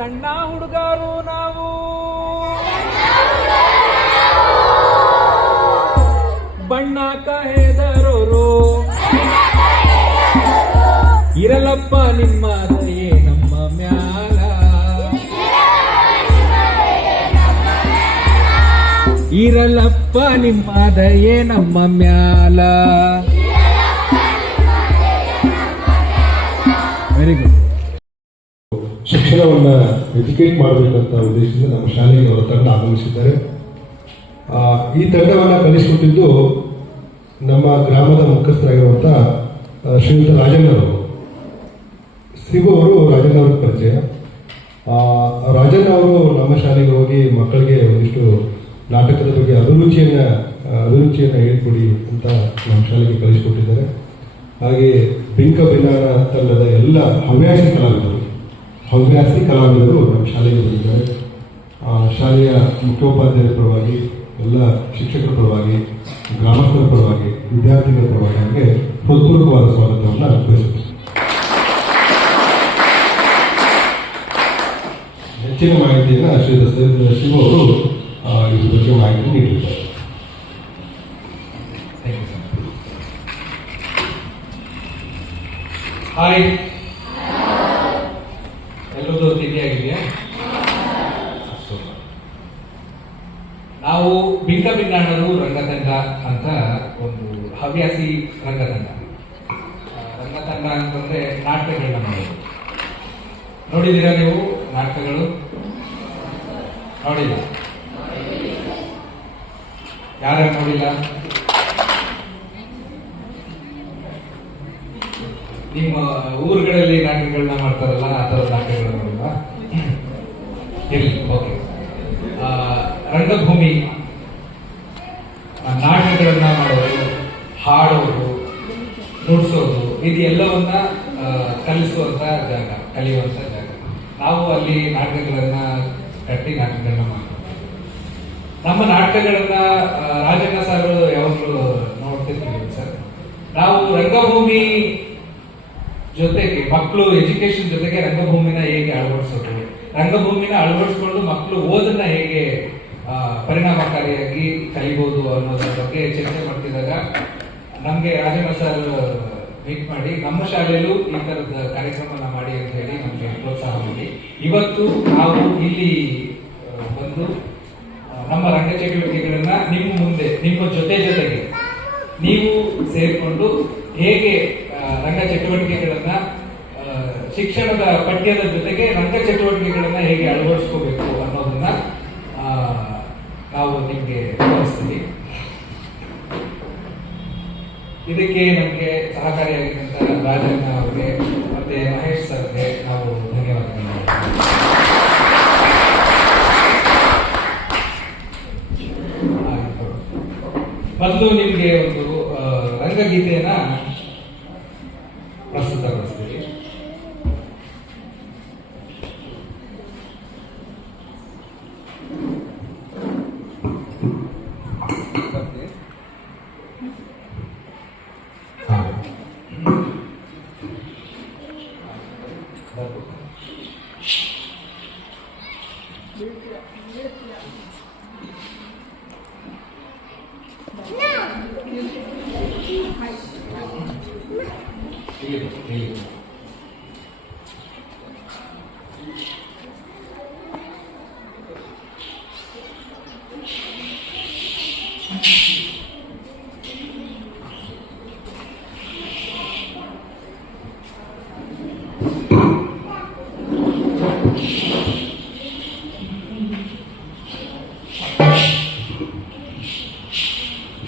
ಸಣ್ಣ ಹುಡುಗರು ನಾವು ಬಣ್ಣಕ ಹೆದರೋರು ಇರಲಪ್ಪ ನಿಮ್ಮ ದಯೆ ನಮ್ಮ ಮ್ಯಾಲ ಇರಲಪ್ಪ ನಿಮ್ಮ ದಯೆ ನಮ್ಮ ಮ್ಯಾಲ. Very good. ಶಿಕ್ಷಣವನ್ನು ಎಜುಕೇಟ್ ಮಾಡಬೇಕಂತ ಉದ್ದೇಶದಿಂದ ನಮ್ಮ ಶಾಲೆಗೆ ಅವರ ತಂಡ ಆಗಮಿಸಿದ್ದಾರೆ. ಈ ತಂಡವನ್ನು ಕಲಿಸಿಕೊಟ್ಟಿದ್ದು ನಮ್ಮ ಗ್ರಾಮದ ಮುಖ್ಯಸ್ಥರಾಗಿರುವಂಥ ಶ್ರೀಯುತ ರಾಜಣ್ಣವರು. ಸಿಬು ಅವರು ರಾಜಣ್ಣವ್ರ ಪರಿಚಯ. ರಾಜಣ್ಣ ಅವರು ನಮ್ಮ ಶಾಲೆಗೆ ಹೋಗಿ ಮಕ್ಕಳಿಗೆ ಒಂದಿಷ್ಟು ನಾಟಕದ ಬಗ್ಗೆ ಅಭಿರುಚಿಯನ್ನು ಹೇಳಿಕೊಡಿ ಅಂತ ನಮ್ಮ ಶಾಲೆಗೆ ಕಲಿಸಿಕೊಟ್ಟಿದ್ದಾರೆ. ಹಾಗೆ ಬಿಂಕ ಬಿನ್ನಾಣ ತಂಡದ ಎಲ್ಲ ಹವ್ಯಾಸಿ ಕಲಾವಿದರು ನಮ್ಮ ಶಾಲೆಗೆ ಬಂದಿದ್ದಾರೆ. ಶಾಲೆಯ ಮುಖ್ಯೋಪಾಧ್ಯಾಯರ ಪರವಾಗಿ, ಎಲ್ಲ ಶಿಕ್ಷಕರ ಪರವಾಗಿ, ಗ್ರಾಮಸ್ಥರ ಪರವಾಗಿ, ವಿದ್ಯಾರ್ಥಿಗಳ ಪರವಾಗಿ ನಮಗೆ ಹೃತ್ಪೂರ್ವಕವಾದ ಸ್ವಾಗತವನ್ನು ಬಯಸುತ್ತೇವೆ. ಹೆಚ್ಚಿನ ಮಾಹಿತಿಯನ್ನು ಶ್ರೀ ಶಿವ ಅವರು ಇದ್ರ ಬಗ್ಗೆ ಮಾಹಿತಿ ನೀಡಿದ್ದಾರೆ. ಹಾಯ್, ಎಲ್ಲರೂ ತಿಂಡಿಯಾಗಿದೆಯಾ? ನಾವು ಬಿಂಕ ಬಿನ್ನಾಣರು ರಂಗತಂಡ ಅಂತ ಒಂದು ಹವ್ಯಾಸಿ ರಂಗತಂಡ ಅಂತಂದ್ರೆ ನಾಟಕಗಳನ್ನ ಮಾಡೋದು. ನೋಡಿದ್ದೀರಾ ನೀವು ನಾಟಕಗಳು? ನೋಡಿಲ್ಲ? ಯಾರು ನೋಡಿಲ್ಲ? ನಿಮ್ಮ ಊರುಗಳಲ್ಲಿ ನಾಟಕಗಳನ್ನ ಮಾಡ್ತಾರಲ್ಲ, ಆ ಥರದ ನಾಟಕಗಳನ್ನ ನೋಡಿಲ್ಲ? ಇರಲಿ, ಓಕೆ. ರಂಗಭೂಮಿ ನಾಟಕಗಳನ್ನ ಮಾಡೋದು, ಹಾಡೋದು, ನುಡಿಸೋದು, ಇದೆಲ್ಲವನ್ನ ಕಲಿಸುವಂತ ಜಾಗ, ಕಲಿಯುವಂತ ಜಾಗ. ನಾವು ಅಲ್ಲಿ ನಾಟಕಗಳನ್ನ ಕಟ್ಟಿ ನಾಟಕಗಳನ್ನ ಮಾಡ್ತೀವಿ. ನಮ್ಮ ನಾಟಕಗಳನ್ನ ರಾಜಣ್ಣ ಸರ್ ಯಾವಾಗಲೂ ನೋಡ್ತಿರ್ತೀವಿ ಸರ್. ನಾವು ರಂಗಭೂಮಿ ಜೊತೆಗೆ ಮಕ್ಕಳು ಎಜುಕೇಶನ್ ಜೊತೆಗೆ ರಂಗಭೂಮಿನ ಹೇಗೆ ಅಳವಡಿಸೋದು, ರಂಗಭೂಮಿನ ಅಳವಡಿಸ್ಕೊಂಡು ಮಕ್ಕಳು ಓದನ್ನ ಹೇಗೆ ಪರಿಣಾಮಕಾರಿಯಾಗಿ ಕಲಿಬಹುದು ಅನ್ನೋದ್ರ ಬಗ್ಗೆ ಚರ್ಚೆ ಮಾಡ್ತಿದ್ದಾಗ ನಮ್ಗೆ ರಾಜಣ್ಣ ಸರ್ ಮೀಟ್ ಮಾಡಿ ನಮ್ಮ ಶಾಲೆಯಲ್ಲೂ ಈ ತರದ ಕಾರ್ಯಕ್ರಮನ ಮಾಡಿ ಅಂತ ಹೇಳಿ ನಮ್ಗೆ ಪ್ರೋತ್ಸಾಹ ಮಾಡಿ ಇವತ್ತು ನಾವು ಇಲ್ಲಿ ಬಂದು ನಮ್ಮ ರಂಗ ಚಟುವಟಿಕೆಗಳನ್ನ ನಿಮ್ಮ ಮುಂದೆ, ನಿಮ್ಮ ಜೊತೆಗೆ ನೀವು ಸೇರಿಕೊಂಡು ಹೇಗೆ ರಂಗ ಚಟುವಟಿಕೆಗಳನ್ನ ಶಿಕ್ಷಣದ ಪಠ್ಯದ ಜೊತೆಗೆ ರಂಗ ಚಟುವಟಿಕೆಗಳನ್ನ ಹೇಗೆ ಅಳವಡಿಸ್ಕೋಬೇಕು ಅನ್ನೋದನ್ನ ನಾವು ನಿಮ್ಗೆ ತೋರಿಸ್ತೀವಿ. ಇದಕ್ಕೆ ನಮಗೆ ಸಹಕಾರಿಯಾಗಿದ್ದಂತ ರಾಜಣ್ಣ ಅವರಿಗೆ ಮತ್ತೆ ಮಹೇಶ್ ಸರ್ಗೆ ನಾವು ಧನ್ಯವಾದಗಳು. ಮೊದಲು ನಿಮ್ಗೆ ಒಂದು ರಂಗಗೀತೆಯನ್ನ ಪ್ರಸ್ತುತಪಡಿಸ್ತೀವಿ.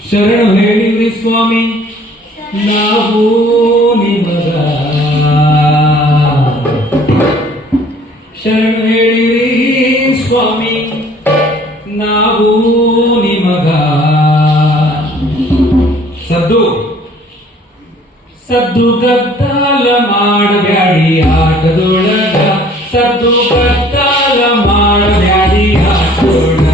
ಶರಣು ಹೇಳಿದ್ರಿ ಸ್ವಾಮಿ ನಾವು ನಿಮಗ, ಶರಣು ಹೇಳಿರಿ ಸ್ವಾಮಿ ನಾವು ನಿಮಗ. ಸದ್ದು ಗದ್ದಾಲ ಮಾಡಬ್ಯಾಡಿ ಆಟದೊಳಗ, ಸದ್ದು ಗದ್ದಾಲ ಮಾಡಬ್ಯಾಡಿ ಆಟದೊಳಗ.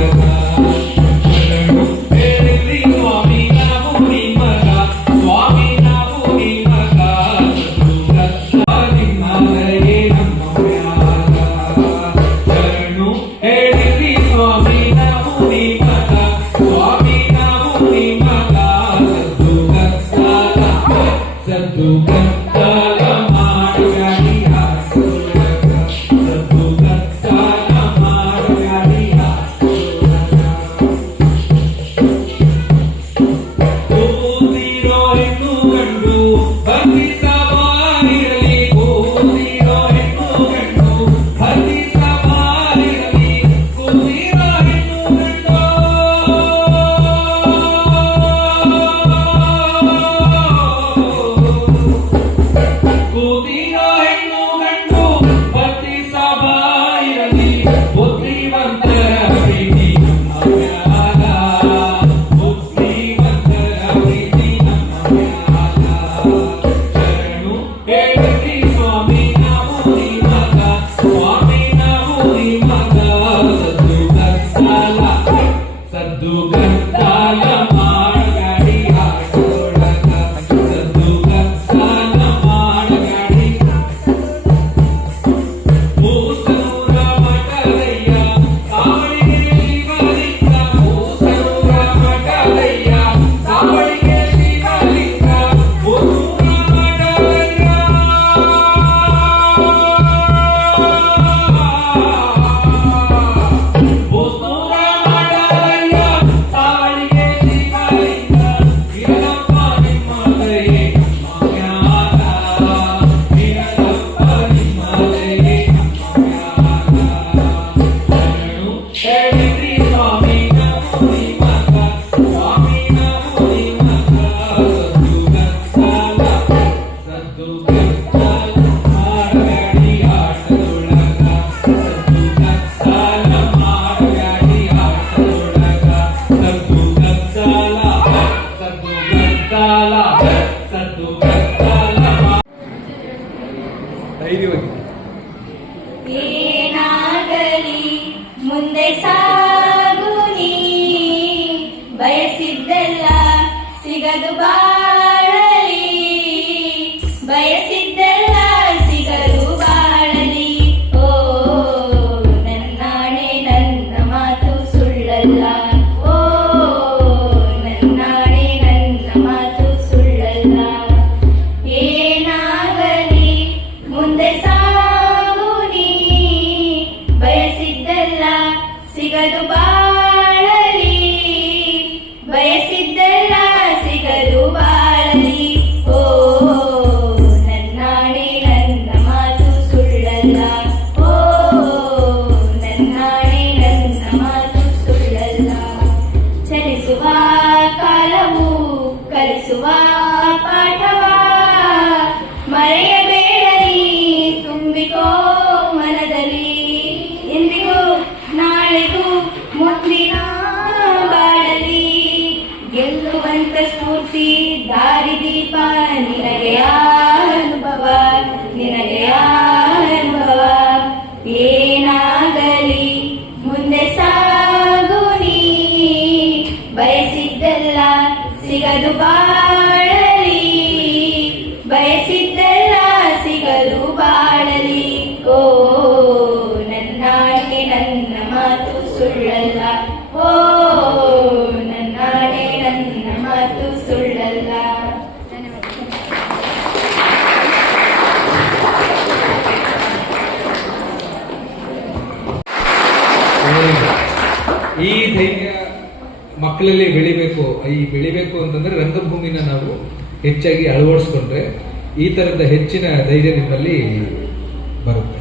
ಮುಂದೆ ಸಾಗು ನೀ ಬಯಸಿದ್ದೆಲ್ಲ ಸಿಗದು ಬಾಳಲಿ ಬಯಸಿದ್ದೆಲ್ಲ ಸಿಗದು ಬಾಳಲಿ ಓ ನನ್ನಾಣೆ ನನ್ನ ಮಾತು ಸುಳ್ಳಲ್ಲ ಓ ನನ್ನಾಣೆ ನನ್ನ ಮಾತು ಸುಳ್ಳಲ್ಲ ಏನಾಗಲಿ ಮುಂದೆ ಸಾಗು ನೀ ಬಯಸಿದ್ದೆಲ್ಲ ಸಿಗದು ಬಾಳಲಿ ಬಯಸಿದ್ದೆಲ್ಲ ಸಿಗದು ಬಾಳಲಿ ಓ ನನ್ನಾಣೆ ನನ್ನ ಮಾತು ಸುಳ್ಳಲ್ಲ ಓ ನನ್ನಾಣೆ ನನ್ನ ಮಾತು ಸುಳ್ಳಲ್ಲ ಚಲಿಸುವ ಕಾಲವು ಕಲಿಸುವ ಪಾಠವ ಮರೆಯಬೇಡಲಿ ತುಂಬಿಕೋ ಮನದಲ್ಲಿ ಎಂದಿಗೂ ನಾಳೆಗೂ ಮುಂದಿನ ಬಾಳಲಿ ಗೆಲ್ಲುವಂತ ಸ್ಫೂರ್ತಿ ದಾರಿದೀಪ ನಿನಗೆ ಅನುಭವ ನಿನಗೆ ಅನುಭವ ಏನಾಗಲಿ ಮುಂದೆ ಸಾಗು ನೀ ಬಯಸಿದ್ದೆಲ್ಲ ಸಿಗದು ಬಾಳಲಿ ಬಯಸಿದ್ದೆಲ್ಲ ಸಿಗದು ಬಾಳಲಿ ಓ ನನ್ನಾಣೆ ನನ್ನ ಮಾತು ಸುಳ್ಳಲ್ಲ ಓ ನನ್ನಾಣೆ ನನ್ನ ಮಾತು ಸುಳ್ಳಲ್ಲ ಈ ಧೈರ್ಯ ಮಕ್ಕಳಲ್ಲಿ ಬೆಳಿಬೇಕು ಅಂತಂದ್ರೆ ರಂಗಭೂಮಿನ ನಾವು ಹೆಚ್ಚಾಗಿ ಅಳವಡಿಸ್ಕೊಂಡ್ರೆ ಈ ತರದ ಹೆಚ್ಚಿನ ಧೈರ್ಯ ನಿಮ್ಮಲ್ಲಿ ಬರುತ್ತೆ.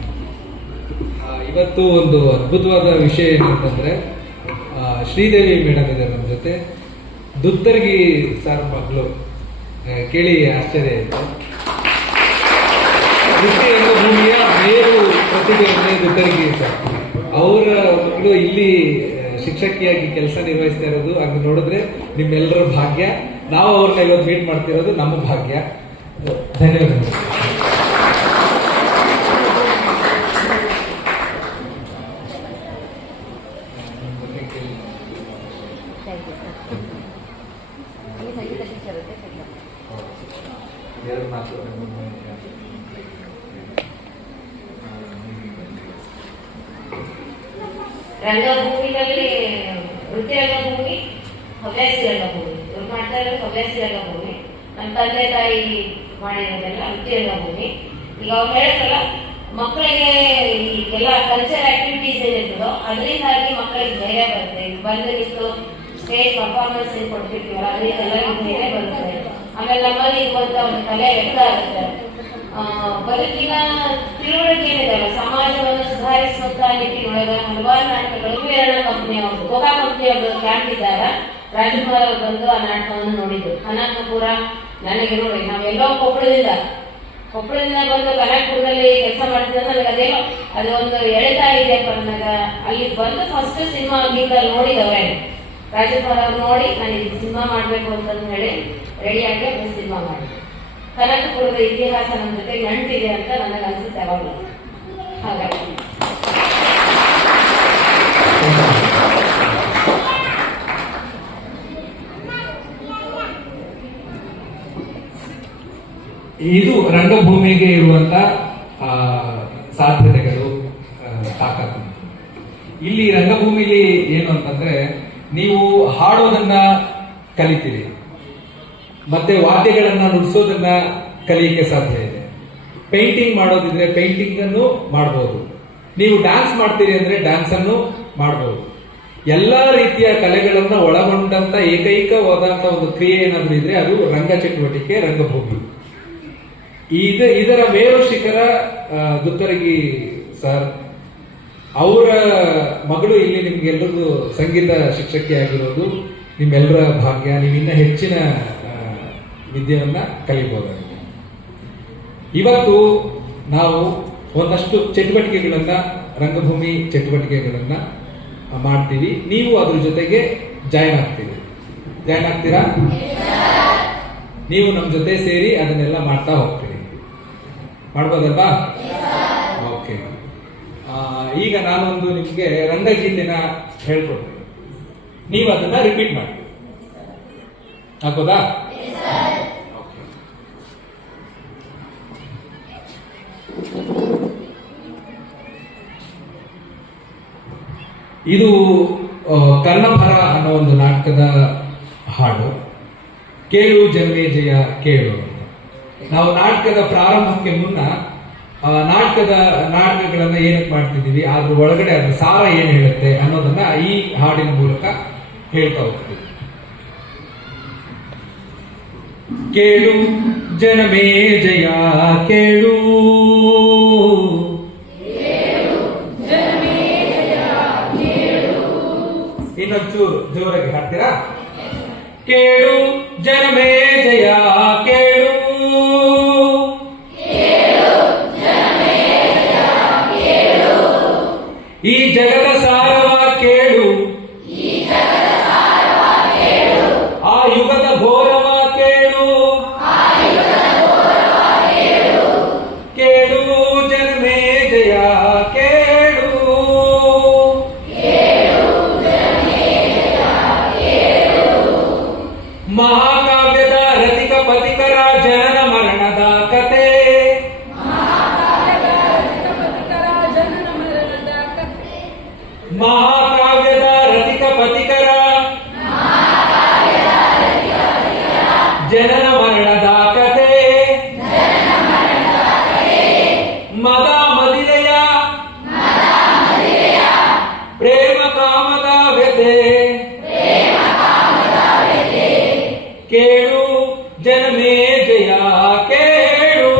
ಇವತ್ತು ಒಂದು ಅದ್ಭುತವಾದ ವಿಷಯ ಏನಂತಂದ್ರೆ ಶ್ರೀದೇವಿ ಮೇಡಮ್ ಇದ್ದಾರೆ ನಮ್ಮ ಜೊತೆ. ದುತ್ತರ್ಗಿ ಸರ್ ಮಗಳು, ಕೇಳಿ ಆಶ್ಚರ್ಯ ಆಯ್ತು. ಕೃಷಿ ರಂಗಭೂಮಿಯ ಮೇರು ಪ್ರತಿಭೆ ಅಂದ್ರೆ ದುತ್ತರ್ಗಿ ಸರ್. ಅವರ ಮಗಳು ಇಲ್ಲಿ ಶಿಕ್ಷಕಿಯಾಗಿ ಕೆಲಸ ನಿರ್ವಹಿಸ್ತಾ ಇರೋದು ಹಂಗೆ ನೋಡಿದ್ರೆ ನಿಮ್ಮೆಲ್ಲರ ಭಾಗ್ಯ. ನಾವು ಅವ್ರನ್ನ ಇವತ್ತು ಮೀಟ್ ಮಾಡ್ತಿರೋದು ನಮ್ಮ ಭಾಗ್ಯ. ಧನ್ಯವಾದಗಳು. ರಂಗಭೂಮಿನಲ್ಲಿ ವೃತ್ತಿ ರಂಗಭೂಮಿ, ಹವ್ಯಾಸಿ ರಂಗಭೂಮಿ. ಇವ್ರು ಮಾಡ್ತಾ ಇರೋದು ಹವ್ಯಾಸಿ ರಂಗಭೂಮಿ. ನಮ್ಮ ತಂದೆ ತಾಯಿ ಮಾಡಿರೋದೆಲ್ಲ ವೃತ್ತಿ ರಂಗಭೂಮಿ. ಈಗ ಅವ್ರು ಹೇಳಿದ್ರಲ್ಲ, ಮಕ್ಕಳಿಗೆ ಈ ಎಲ್ಲ ಕಲ್ಚರ್ ಆಕ್ಟಿವಿಟೀಸ್ ಏನಿರ್ತದೋ ಅದರಿಂದಾಗಿ ಮಕ್ಕಳಿಗೆ ಧೈರ್ಯ ಬರುತ್ತೆ. ಬಂದು ನಿಂತು ಸ್ಟೇಜ್ ಪರ್ಫಾರ್ಮೆನ್ಸ್ ಏನ್ ಕೊಡ್ತಿರ್ತೀವಲ್ಲ ಅದರಿಂದ ಎಲ್ಲರಿಗೂ ಧೈರ್ಯ ಬರುತ್ತೆ. ಆಮೇಲೆ ನಮ್ಮಲ್ಲಿ ಇರುವಂತ ಒಂದು ಕಲೆ ವ್ಯಕ್ತ ಆಗುತ್ತೆ. ಬದುಕಿನ ತಿಳುವಳಿಕೆ ಏನಿದೆಯಲ್ಲ, ಸಮಾಜವನ್ನು ಸುಧಾರಿಸುವಂತ ನಿಟ್ಟಿನೊಳಗ ಹಲವಾರು ನಾಟಕಗಳು. ಕಂಪನಿಯವರು, ಕೋಕಾ ಕಂಪನಿಯವರು ಕ್ಯಾಂಪ್ ಇದ್ದಾಗ ರಾಜಕುಮಾರ್ ಅವರು ಬಂದು ಆ ನಾಟಕವನ್ನು ನೋಡಿದ್ರು. ಕನಕಪುರ ನನಗೆ ನೋಡಿ, ನಾವೆಲ್ಲೋ ಕೊಪ್ಪಳದಿಂದ ಬಂದು ಕನಕಪುರದಲ್ಲಿ ಕೆಲಸ ಮಾಡ್ತಿದ್ದ ನನಗೆ ಅದೇನೋ ಅದು ಒಂದು ಎಳೆತಾ ಇದೆಯಪ್ಪ. ನನಗ ಅಲ್ಲಿ ಬಂದು ಫಸ್ಟ್ ಸಿನಿಮಾ ಗೀತಲ್ಲಿ ನೋಡಿದವ್ರೆ ರಾಜಕುಮಾರ್ ಅವ್ರು ನೋಡಿ ನಾನು ಸಿನಿಮಾ ಮಾಡ್ಬೇಕು ಅಂತ ಹೇಳಿ ರೆಡಿಯಾಗಿ ಒಂದು ಸಿನಿಮಾ ಮಾಡಿದ್ರು. ಕನಕಪುರದ ಇತಿಹಾಸ ನಮ್ಮ ಜೊತೆ ನಂಟಿದೆ ಅಂತ ನನಗೆ ಅನ್ಸುತ್ತೆ ಅವಾಗಲೂ. ಹಾಗಾಗಿ ಇದು ರಂಗಭೂಮಿಗೆ ಇರುವಂತ ಸಾಧ್ಯತೆಗಳು, ತಾಕತ್ತು. ಇಲ್ಲಿ ರಂಗಭೂಮಿಲಿ ಏನು ಅಂತಂದ್ರೆ, ನೀವು ಹಾಡೋದನ್ನ ಕಲಿತೀರಿ, ಮತ್ತೆ ವಾದ್ಯಗಳನ್ನ ನುಡಿಸೋದನ್ನ ಕಲಿಯಕ್ಕೆ ಸಾಧ್ಯ ಇದೆ. ಪೇಂಟಿಂಗ್ ಮಾಡೋದಿದ್ರೆ ಪೇಂಟಿಂಗ್ ಅನ್ನು ಮಾಡಬಹುದು. ನೀವು ಡ್ಯಾನ್ಸ್ ಮಾಡ್ತೀರಿ ಅಂದ್ರೆ ಡ್ಯಾನ್ಸ್ ಅನ್ನು ಮಾಡಬಹುದು. ಎಲ್ಲಾ ರೀತಿಯ ಕಲೆಗಳನ್ನ ಒಳಗೊಂಡಂತ ಏಕೈಕವಾದಂತ ಒಂದು ಕ್ರಿಯೆ ಏನಾದ್ರೂ ಇದ್ರೆ ಅದು ರಂಗ ಚಟುವಟಿಕೆ, ರಂಗಭೂಮಿ. ಇದರ ಮೇರು ಶಿಖರ ದುತ್ತರಗಿ ಸರ್. ಅವರ ಮಗಳು ಇಲ್ಲಿ ನಿಮ್ಗೆಲ್ಲರಿಗೂ ಸಂಗೀತ ಶಿಕ್ಷಕಿ ಆಗಿರೋದು ನಿಮ್ಮೆಲ್ಲರ ಭಾಗ್ಯ. ನೀವಿನ್ನ ಹೆಚ್ಚಿನ ವಿದ್ಯೆಯನ್ನ ಕಲಿಬಹುದಾಗಿದೆ. ಇವತ್ತು ನಾವು ಒಂದಷ್ಟು ಚಟುವಟಿಕೆಗಳನ್ನ, ರಂಗಭೂಮಿ ಚಟುವಟಿಕೆಗಳನ್ನ ಮಾಡ್ತೀವಿ. ನೀವು ಅದ್ರ ಜೊತೆಗೆ ಜಾಯ್ನ್ ಆಗ್ತೀರಾ? ನೀವು ನಮ್ಮ ಜೊತೆ ಸೇರಿ ಅದನ್ನೆಲ್ಲ ಮಾಡ್ತಾ ಹೋಗ್ತೀರಿ. ಮಾಡ್ಬೋದಲ್ವಾ? ಓಕೆ. ಈಗ ನಾನೊಂದು ನಿಮ್ಗೆ ರಂಗಗೀತೆನ ಹೇಳ್ಕೊಡ್ತೀನಿ, ನೀವು ಅದನ್ನ ರಿಪೀಟ್ ಮಾಡಿ, ಹಾಕೋದಾ? ಇದು ಕರ್ಣಭರ ಅನ್ನೋ ಒಂದು ನಾಟಕದ ಹಾಡು, ಕೇಳು ಜನ್ಮೇಜಯ ಕೇಳು ಅಂತ. ನಾವು ನಾಟಕದ ಪ್ರಾರಂಭಕ್ಕೆ ಮುನ್ನ ನಾಟಕಗಳನ್ನ ಏನಕ್ಕೆ ಮಾಡ್ತಿದ್ದೀವಿ, ಅದ್ರ ಒಳಗಡೆ ಅದ್ರ ಸಾರ ಏನ್ ಹೇಳುತ್ತೆ ಅನ್ನೋದನ್ನ ಈ ಹಾಡಿನ ಮೂಲಕ ಹೇಳ್ತಾ ಹೋಗ್ತೀವಿ. ಕೇಳು ಜನಮೇಜಯ ಕೇಳು, ಇನ್ನೊಂಚೂರು ಜೋರಾಗಿ ಹಾಡ್ತೀರಾ? ಕೇಳು ಜನಮೇಜಯ ಕೇಳು, ಈ ಜಗದ ಸಾರವ ಕೇಳು, ಆ ಯುಗದ ಘೋರವ ಕೇಳು, ಕೇಳು ಜನಮೇಜಯ ಕೇಳು. ಮಹಾಕಾವ್ಯದ ರತಿಕ ಪಥಿಕರ ಜನನ ಮರಣದ ಕತೆ, ಮಹಾಕಾವ್ಯದ ರತಿಕ ಪಥಿಕರ ಜನನ ಮರಣದ ಕತೆ, ಮದ ಮದಿಲೆಯ ಪ್ರೇಮ ಕಾಮದ ವ್ಯತೆ, ಕೇಳು ಜನಮೇಜಯ ಕೇಳು.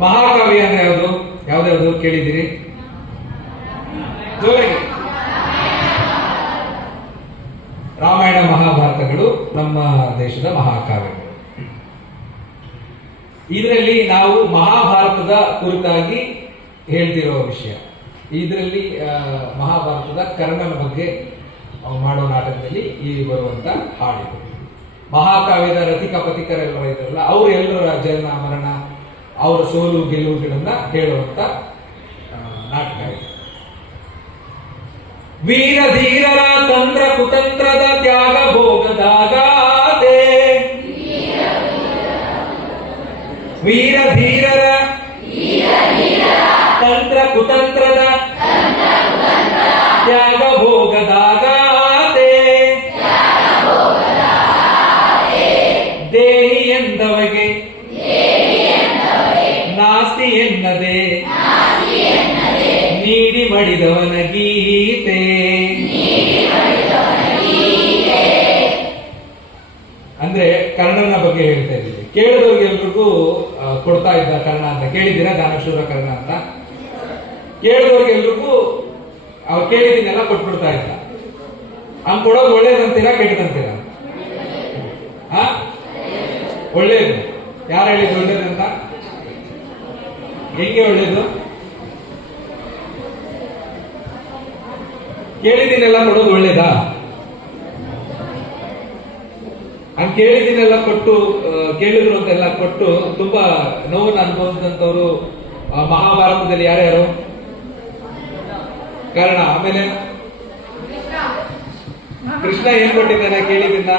ಮಹಾಕಾವ್ಯ ಅಂದ್ರೆ ಯಾವುದು? ಯಾವ್ದಾವ್ದು ಕೇಳಿದ್ದೀರಿ? ಜೋರಾಗಿ. ರಾಮಾಯಣ ಮಹಾಭಾರತಗಳು ನಮ್ಮ ದೇಶದ ಮಹಾಕಾವ್ಯಗಳು. ಇದರಲ್ಲಿ ನಾವು ಮಹಾಭಾರತದ ಕುರಿತಾಗಿ ಹೇಳ್ತಿರೋ ವಿಷಯ. ಇದರಲ್ಲಿ ಮಹಾಭಾರತದ ಕರ್ಣನ ಬಗ್ಗೆ ಮಾಡೋ ನಾಟಕದಲ್ಲಿ ಈ ಬರುವಂತ ಹಾಡಿದೆ. ಮಹಾಕಾವ್ಯದ ರತಿಕ ಪಥಿಕರೆಲ್ಲರ ಇದ್ರಲ್ಲ, ಅವರು ಎಲ್ಲರ ಜನನ ಮರಣ, ಅವರ ಸೋಲು ಗೆಲುವುಗಳನ್ನ ಹೇಳುವಂತ ನಾಟಕ ಇದೆ. ವೀರ ಧೀರರ ತಂತ್ರ ಕುತಂತ್ರದ ತ್ಯಾಗ ಭೋಗದಾಗಾದೆ, ವೀರ ಧೀರರ ತಂತ್ರ ಕುತಂತ್ರದ ತ್ಯಾಗ ಭೋಗದಾಗಾದೆ, ದೇಹಿ ಎಂದವಗೆ ನಾಸ್ತಿ ಎನ್ನದೆ ನೀಡಿ ಮಡಿದವನ ಗೀತೆ. ಅಂದ್ರೆ ಕರ್ಣನ ಬಗ್ಗೆ ಹೇಳ್ತಾ ಇದ್ದೀವಿ. ಕೇಳಿದವ್ರಿಗೆಲ್ರಿಗೂ ಕೊಡ್ತಾ ಇದ್ದ ಕರ್ಣ ಅಂತ ಕೇಳಿದ್ದೀರಾ? ದಾನಶೂರ ಕರ್ಣ ಅಂತ ಕೇಳಿದವ್ರಿಗೆಲ್ರಿಗೂ ಅವ್ರು ಕೇಳಿದ್ದನ್ನೆಲ್ಲ ಕೊಟ್ಬಿಡ್ತಾ ಇದ್ದ. ಹಂಗ್ ಕೊಡೋದು ಒಳ್ಳೇದಂತೀರಾ ಕೆಟ್ಟದಂತೀರಾ? ಒಳ್ಳೇದು. ಯಾರು ಹೇಳಿದ್ರು ಒಳ್ಳೇದಂತ? ಹೆಂಗೆ ಒಳ್ಳೇದು? ಕೇಳಿದ್ದೀನೆಲ್ಲ ಕೊಡೋದು ಒಳ್ಳೇದಾ? ಹಂಗೆ ಕೇಳಿದ್ದೀನೆಲ್ಲ ಕೊಟ್ಟು ಕೇಳಿದ್ರು ಅಂತೆಲ್ಲ ಕೊಟ್ಟು ತುಂಬಾ ನೋವನ್ನು ಅನುಭವಿಸಿದಂಥವ್ರು ಮಹಾಭಾರತದಲ್ಲಿ ಯಾರ್ಯಾರು? ಕರ್ಣ. ಆಮೇಲೆ ಕೃಷ್ಣ ಏನ್ ಕೊಟ್ಟಿದ್ದಾನೆ ಕೇಳಿದಿನ್ನ?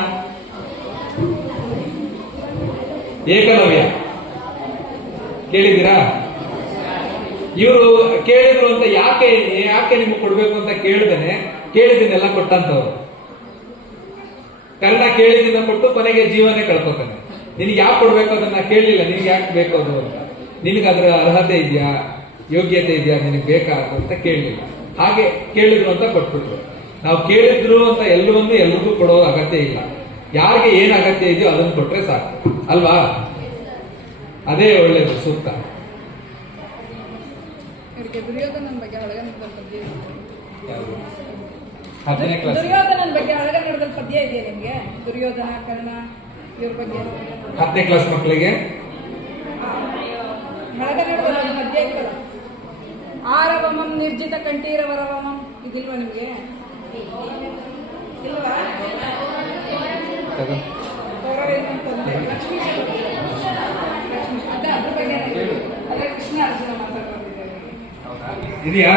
ಏಕಲವ್ಯ. ಕೇಳಿದ್ದೀರಾ? ಇವರು ಕೇಳಿದ್ರು ಅಂತ ಯಾಕೆ ನಿಮ್ಗೆ ಕೊಡ್ಬೇಕು ಅಂತ ಕೇಳಿದೇನೆ ಕೇಳಿದಿನೆಲ್ಲ ಕೊಟ್ಟಂತವ್ರು. ಕರ್ಣ ಕೇಳಿದಿನ ಕೊಟ್ಟು ಕೊನೆಗೆ ಜೀವನೇ ಕಳ್ಕೊತಾನೆ. ನಿನಗೆ ಯಾಕೆ ಕೊಡ್ಬೇಕು ಅದನ್ನ ಕೇಳಲಿಲ್ಲ, ನಿನಗೆ ಯಾಕೆ ಬೇಕು ಅದು ಅಂತ. ನಿನಗೆ ಅದರ ಅರ್ಹತೆ ಇದೆಯಾ, ಯೋಗ್ಯತೆ ಇದೆಯಾ, ನಿನಗೆ ಬೇಕಾ ಅಂತ ಕೇಳಲಿಲ್ಲ. ಹಾಗೆ ಕೇಳಿದ್ರು ಅಂತ ಕೊಟ್ಬಿಟ್ರು. ನಾವು ಕೇಳಿದ್ರು ಅಂತ ಎಲ್ರಿಗೂ ಕೊಡೋ ಅಗತ್ಯ ಇಲ್ಲ. ಯಾರಿಗೆ ಏನ್ ಅಗತ್ಯ ಇದೆಯೋ ಅದನ್ನು ಕೊಟ್ರೆ ಸಾಕು ಅಲ್ವಾ? ಅದೇ ಒಳ್ಳೇದು, ಸೂಕ್ತ. ದುರ್ಯೋಧನನ ಬಗ್ಗೆ ಹತ್ತನೇ ಕ್ಲಾಸ್ ದುರ್ಯೋಧನನ ಬಗ್ಗೆ ಹಳಗ ನಡೆದ ಪದ್ಯ ಇದೆಯಾ ನಿಮ್ಗೆ? ದುರ್ಯೋಧನ ಕರ್ಣ ಇವ್ರ ಬಗ್ಗೆ 10ನೇ ಕ್ಲಾಸ್ ಮಕ್ಕಳಿಗೆ ಹಳಗ ನಡೆದ ಪದ್ಯ ಇದೆಯಲ್ಲ, ಆರವಮಂ ನಿರ್ಜಿತ ಕಂಠೀರವರವಮಂ, ಇದಿಲ್ವಾ ನಿಮ್ಗೆ? ಇಲ್ವಾ? ಗೌರವ ಏನಂತಂದ್ರೆ ಲಕ್ಷ್ಮೀ ಇದೆಯಾ?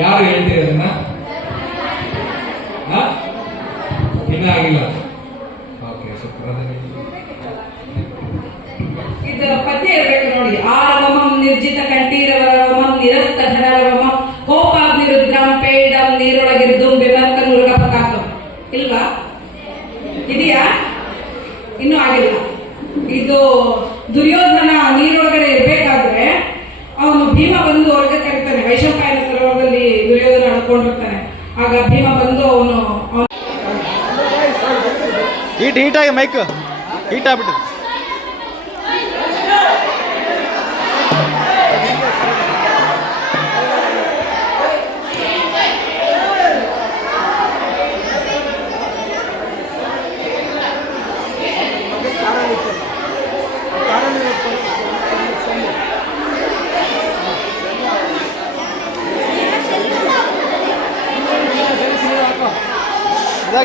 ಯಾರು ಹೇಳ್ತೀರಿ ಅದನ್ನ? ಇನ್ನೂ ಆಗಿಲ್ಲ. Okay, super. ಇದು ಪದ್ಯ ಇರಬೇಕು ನೋಡಿ. ಆರವಮಂ ನಿರ್ಜಿತ ಕಂಠೀರವರವಮಂ ನಿರಸ್ತ ಧನರವಮಂ ಕೋಪಾಗ್ನಿರುದ್ರಂ ಪೇಡಂ ನೀರೊಳಗಿರ್ದು ಬೆಮರ್ಕ ನುರುಗಪಕಾಕಂ. ಇಲ್ವಾ? ಇದೆಯಾ? ಇನ್ನೂ ಆಗಿಲ್ಲ. ಇದು ದುರ್ಯೋಧನ ನೀರೊಳಗಡೆ ಇರ್ಬೇಕಾದ್ರೆ ಅವನು ಭೀಮ ಬಂದು ಹೊರಗೆ ಕರೀತಾನೆ. ವೈಶಂಪಾಯನ ಸರೋವರದಲ್ಲಿ ದುರ್ಯೋಧನ ಅಳ್ಕೊಂಡಿರ್ತಾನೆ. ಆಗ ಭೀಮ ಬಂದು ಅವನು ಹೀಟಾಗಿ ಮೈಕ್ ಹೀಟ್ ಆಗ್ಬಿಟ್ಟು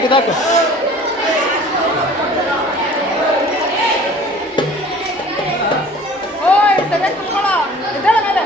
ಇದಾಕ ಓಯ್ ಸರಿ ಕುತ್ಕೊಳ್ಳೋ. ಇದ್ದಾಳ ಮೇಲೆ.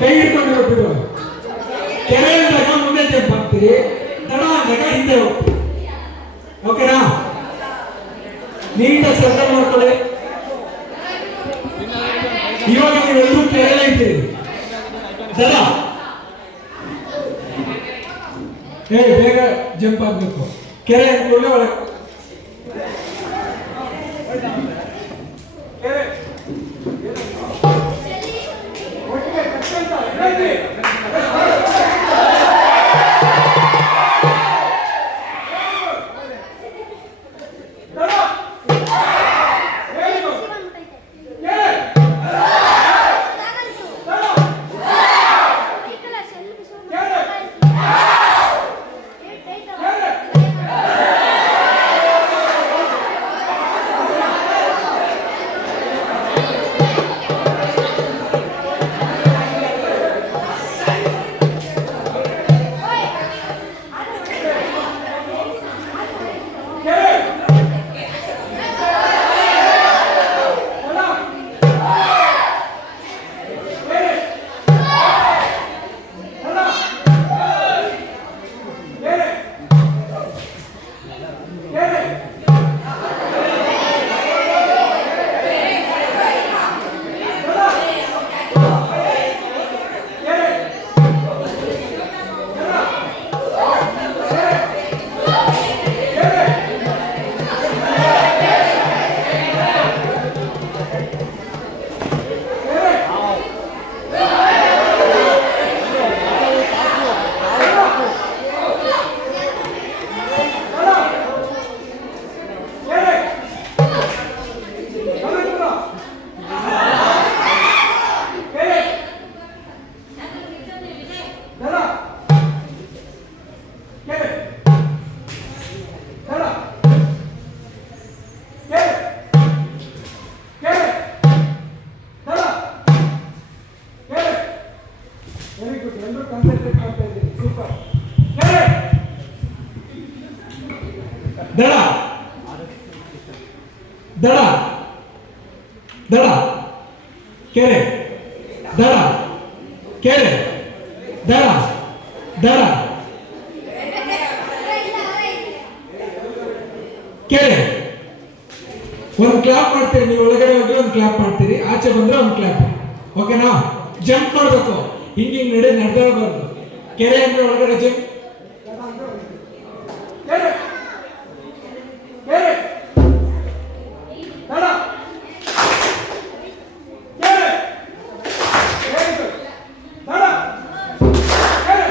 ಕೈ ಹಿಡ್ಕೊಂಡು ಬಿಡು. ಕೆರೆ ಅಂದಾಗ ಮುಂದೆ ಜಂಪ್ ಆಗ್ತೀರಿ, ದಡ ಅಂದಾಗ ಹಿಂದೆ ಹೋಗ್ತೀರಿ. ಓಕೆನಾ? ನೀಟಾಗಿ ಸರ್ಕಲ್ ಮಾಡ್ಕೊಳ್ಳಿ. ಇವಾಗ ನೀವೆಲ್ಲರೂ ಕೆರೆಲ್ಲ ಇದ್ದೀರಿ. ದಡ ಬೇಗ ಜಂಪ್ ಆಗ್ಬೇಕು. ಕೆರೆ ಅಂದ್ಕೊಳ್ಳಿ ಒಳಗೆ ದಡ ದಡ ದಡ ಕೆರೆ ದಡ ಕೆರೆ ದಡ ದಡ ಕೆರೆ. ಒಂದು ಕ್ಲಾಪ್ ಮಾಡ್ತೀರಿ, ನೀವು ಒಳಗಡೆ ಹೋಗಿ ಒಂದು ಕ್ಲಾಪ್ ಮಾಡ್ತೀರಿ, ಆಚೆ ಬಂದ್ರೆ ಒಂದು ಕ್ಲಾಪ್. ಓಕೆನಾ? ಜಂಪ್ ಮಾಡಬೇಕು, ಹಿಂಗೆ ನಡೆದಾಡಬಾರ್ದು. ಕೆರೆ ಅಂದ್ರೆ ಒಳಗಡೆ ಜಂಪ್. ಕೆರೆ ಕೆರೆ ದಡ ಕೆರೆ ದಡ ಕೆರೆ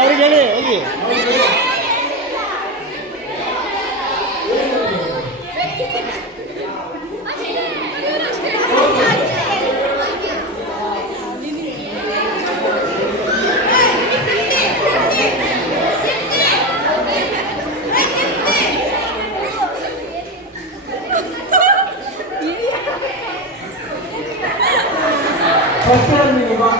ಅವ್ರಿಗೆ ಹೇಳಿ ಹೋಗಿ. ಫಸ್ಟ್ ನೀವು ಬಾ.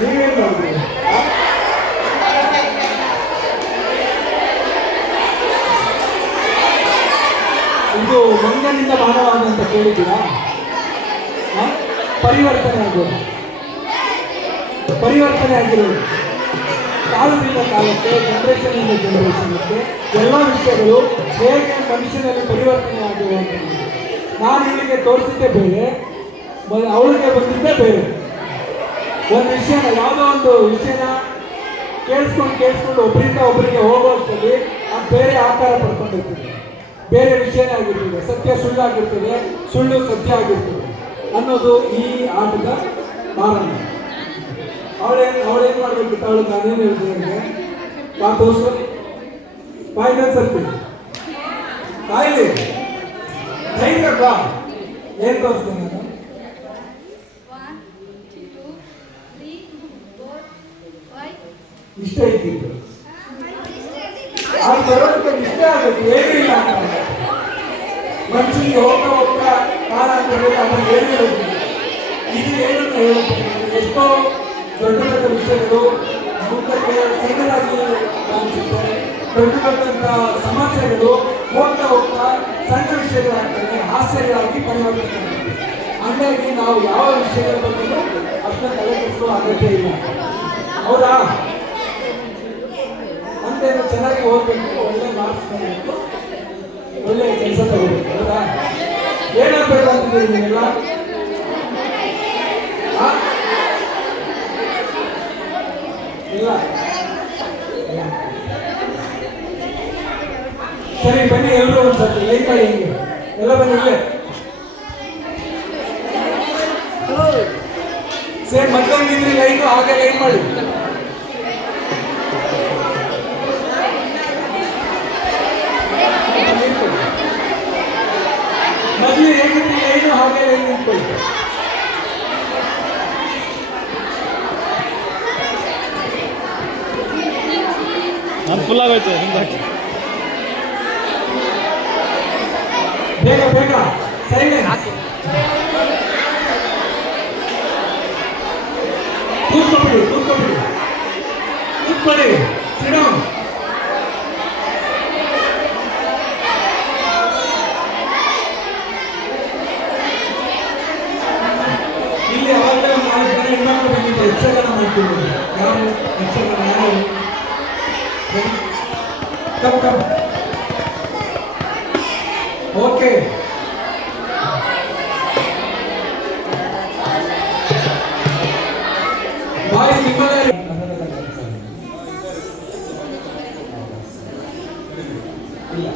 ನೀವೇನು ಮಾಡ್ತೀರಿ? ಇದು ಮಂಗನಿಂದ ಮಾನವ ಅಂತ ಕೇಳಿದ್ದೀರಾ? ಪರಿವರ್ತನೆ ಆಗೋದು, ಪರಿವರ್ತನೆ ಆಗಿರೋದು ಕಾಲದಿಂದ ಕಾಲಕ್ಕೆ, ಜನರೇಷನ್ ಜನರೇಷನ್ಗೆ ಎಲ್ಲ ವಿಷಯಗಳು ಹೇಗೆ ಮನುಷ್ಯನಲ್ಲಿ ಪರಿವರ್ತನೆ ಆಗಿರುವಂಥದ್ದು. ನಾನು ಇಲ್ಲಿಗೆ ತೋರಿಸಿದ್ದೇ ಬೇರೆ, ಅವಳಿಗೆ ಬಂದಿದ್ದೇ ಬೇರೆ. ಒಂದು ವಿಷಯನ, ಯಾವುದೋ ಒಂದು ವಿಷಯನ ಕೇಳಿಸ್ಕೊಂಡು ಒಬ್ಬರಿಂದ ಒಬ್ಬರಿಗೆ ಹೋಗುವಷ್ಟರಲ್ಲಿ ಅದು ಬೇರೆ ಆಕಾರ ಪಡ್ಕೊಂಡಿರ್ತದೆ, ಬೇರೆ ವಿಷಯನೇ ಆಗಿರ್ತದೆ. ಸತ್ಯ ಸುಳ್ಳಾಗಿರ್ತದೆ, ಸುಳ್ಳು ಸತ್ಯ ಆಗಿರ್ತದೆ ಅನ್ನೋದು ಈ ಆಟದ ಕಾರಣ. ಅವಳೇನು ಮಾಡಬೇಕಿತ್ತು, ಅವಳು ನಾನೇನು ಹೇಳ್ತೀನಿ, ಬಾ ತೋರಿಸು, ಬಾಯಿಗೆ ಸರ್ತಿ ಕಾಯಿಲೆ ಧೈರ್ಯ ಬಾ. ಏನು ತೋರಿಸ್ತೇನೆ ನಾನು? ಇಷ್ಟ ಇದ್ದಿದ್ದು ಆ ಬರೋದಕ್ಕೆ ಇಷ್ಟ ಆಗುತ್ತೆ, ಏನೂ ಇಲ್ಲ ಅಂತ. ಮನುಷ್ಯನಿಗೆ ಹೋಗ್ತಾ ಕಾರಣಾಂತರದಲ್ಲಿ ಅದನ್ನು ಹೇಳಿರೋದಿಲ್ಲ. ಇದು ಏನನ್ನು ಹೇಳುತ್ತೆ, ಎಷ್ಟೋ ದೊಡ್ಡ ದೊಡ್ಡ ವಿಷಯಗಳು ಮುಂದಕ್ಕೆ ಸಣ್ಣದಾಗಿ ಕಾಣಿಸುತ್ತೆ. ದೊಡ್ಡ ದೊಡ್ಡಂಥ ಸಮಸ್ಯೆಗಳು ಹೋಗ್ತಾ ಹೋಗ್ತಾ ಸಣ್ಣ ವಿಷಯಗಳಾಗ್ತದೆ, ಹಾಸ್ಯಗಳಾಗಿ ಪರಿವರ್ತನೆ ಆಗುತ್ತೆ. ಹಾಗಾಗಿ ನಾವು ಯಾವ ವಿಷಯಗಳ ಬಗ್ಗೆಯೂ ಅಷ್ಟೇ ತಲೆ ಕೆಡಿಸುವ ಅಗತ್ಯ ಇಲ್ಲ. ಹೌದಾ? ಅಂತೇನು ಚೆನ್ನಾಗಿ ಓದಬೇಕು, ಒಳ್ಳೆ ಮಾರ್ಕ್ಸ್ ತಗೋಬೇಕು, ಒಳ್ಳೆ ಕೆಲಸ ತಗೋಬೇಕು. ಹೌದಾ? ಏನಾಗಬೇಕು ಅಂತಿದ್ದೀರಿ ನೀವೆಲ್ಲ? ಇಲ್ಲ ಸರಿ, ಬನ್ನಿ ಎಲ್ಲರೂ ಒಂದ್ಸತಿ ಲೈನ್ ಮಾಡಿ. ಹೆಂಗೆ ಎಲ್ಲ ಬನ್ನಿ ಇಲ್ಲೇ ಸೇಮ್ ಮತ್ತೊಂದಿದ್ರಿ ಲೈನು, ಹಾಗೆ ಲೈನ್ ಮಾಡಿ. ಮೊದಲು ಹೇಗಿದ್ರಿ ಲೈನು, ಹಾಗೆ ಲೈನ್ ನಿಂತ್ಕೊಳ್ಳಿ. ನಾನು ಫುಲ್ ಆಗೋಯ್ತು ಹಿಂದಾಕಿ. ಬೇಗ ಬೇಗ ಸೈಲೆನ್ಸ್. ಕೂತ್ಕೊಬಿಡಿ ಕೂತ್ಕೊಬಿಡಿ ಕೂತ್ಕೊಳ್ಳಿ. ಸಿಡೌನ್. ಇಲ್ಲಿ ಅವಾಗಲೇ 4 ಜನ ಹೆಣ್ಮಕ್ಳು ಬಂದಿದ್ದು ಯಕ್ಷಗಾನ ಮಾಡ್ತೀವಿ. ಯಾರು ಯಕ್ಷಗಾನ? ಯಾರು? Come come. ಓಕೆ, ಬಾಯ್ ನಿಮ್ಮಲ್ಲೇ. ಇಲ್ಲ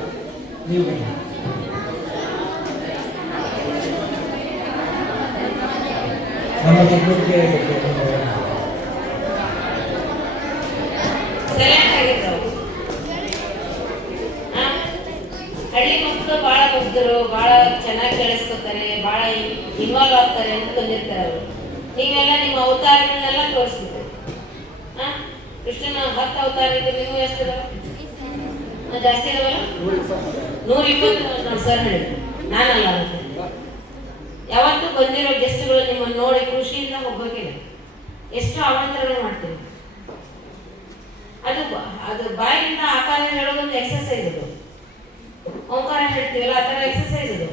ನೀವು ನಮ್ಮ ಚಟುವಟಿಕೆ ಸೈಲೆಂಟ್ ಆಗಿರ್ತಾವೆ. ಹಳ್ಳಿ ಮಕ್ಕಳು ಭಾಳ ಮುಗ್ಧರು, ಭಾಳ ಚೆನ್ನಾಗಿ ಕೇಳಿಸ್ಕೊತಾರೆ, ಭಾಳ ಇನ್ವಾಲ್ವ್ ಆಗ್ತಾರೆ ಅಂತ ಬಂದಿರ್ತಾರೆ ಅವರು. ನೀವೆಲ್ಲ ನಿಮ್ಮ ಅವತಾರಗಳನ್ನೆಲ್ಲ ತೋರಿಸ್ಬಿಟ್ಟು ಕೃಷ್ಣನ 10 ಅವತಾರ ಇದ್ದು, ನೀವು ಎಷ್ಟು ಜಾಸ್ತಿ ಇದಾವಲ್ಲ? 120 ನೋಡಿ ಸರ್ ಹೇಳಿದ್ರು, ನಾನಲ್ಲ ಅಂತ. ಯಾವತ್ತೂ ಬಂದಿರೋ ಗೆಸ್ಟ್ಗಳು ನಿಮ್ಮನ್ನು ನೋಡಿ ಖುಷಿಯಿಂದ ಹೋಗೋಕಿಲ್ಲ. ಎಷ್ಟು ಆಮಂತ್ರಣ ಮಾಡ್ತೀವಿ. ಅದು ಬಾಯಿಯಿಂದ ಆಕಾರ ಹೇಳೋದೊಂದು ಎಕ್ಸರ್ಸೈಸ್. ಅದು ಓಂಕಾರ ಹೇಳ್ತೀವಲ್ಲ, ಆ ಥರ ಎಕ್ಸರ್ಸೈಸ್ ಅದು.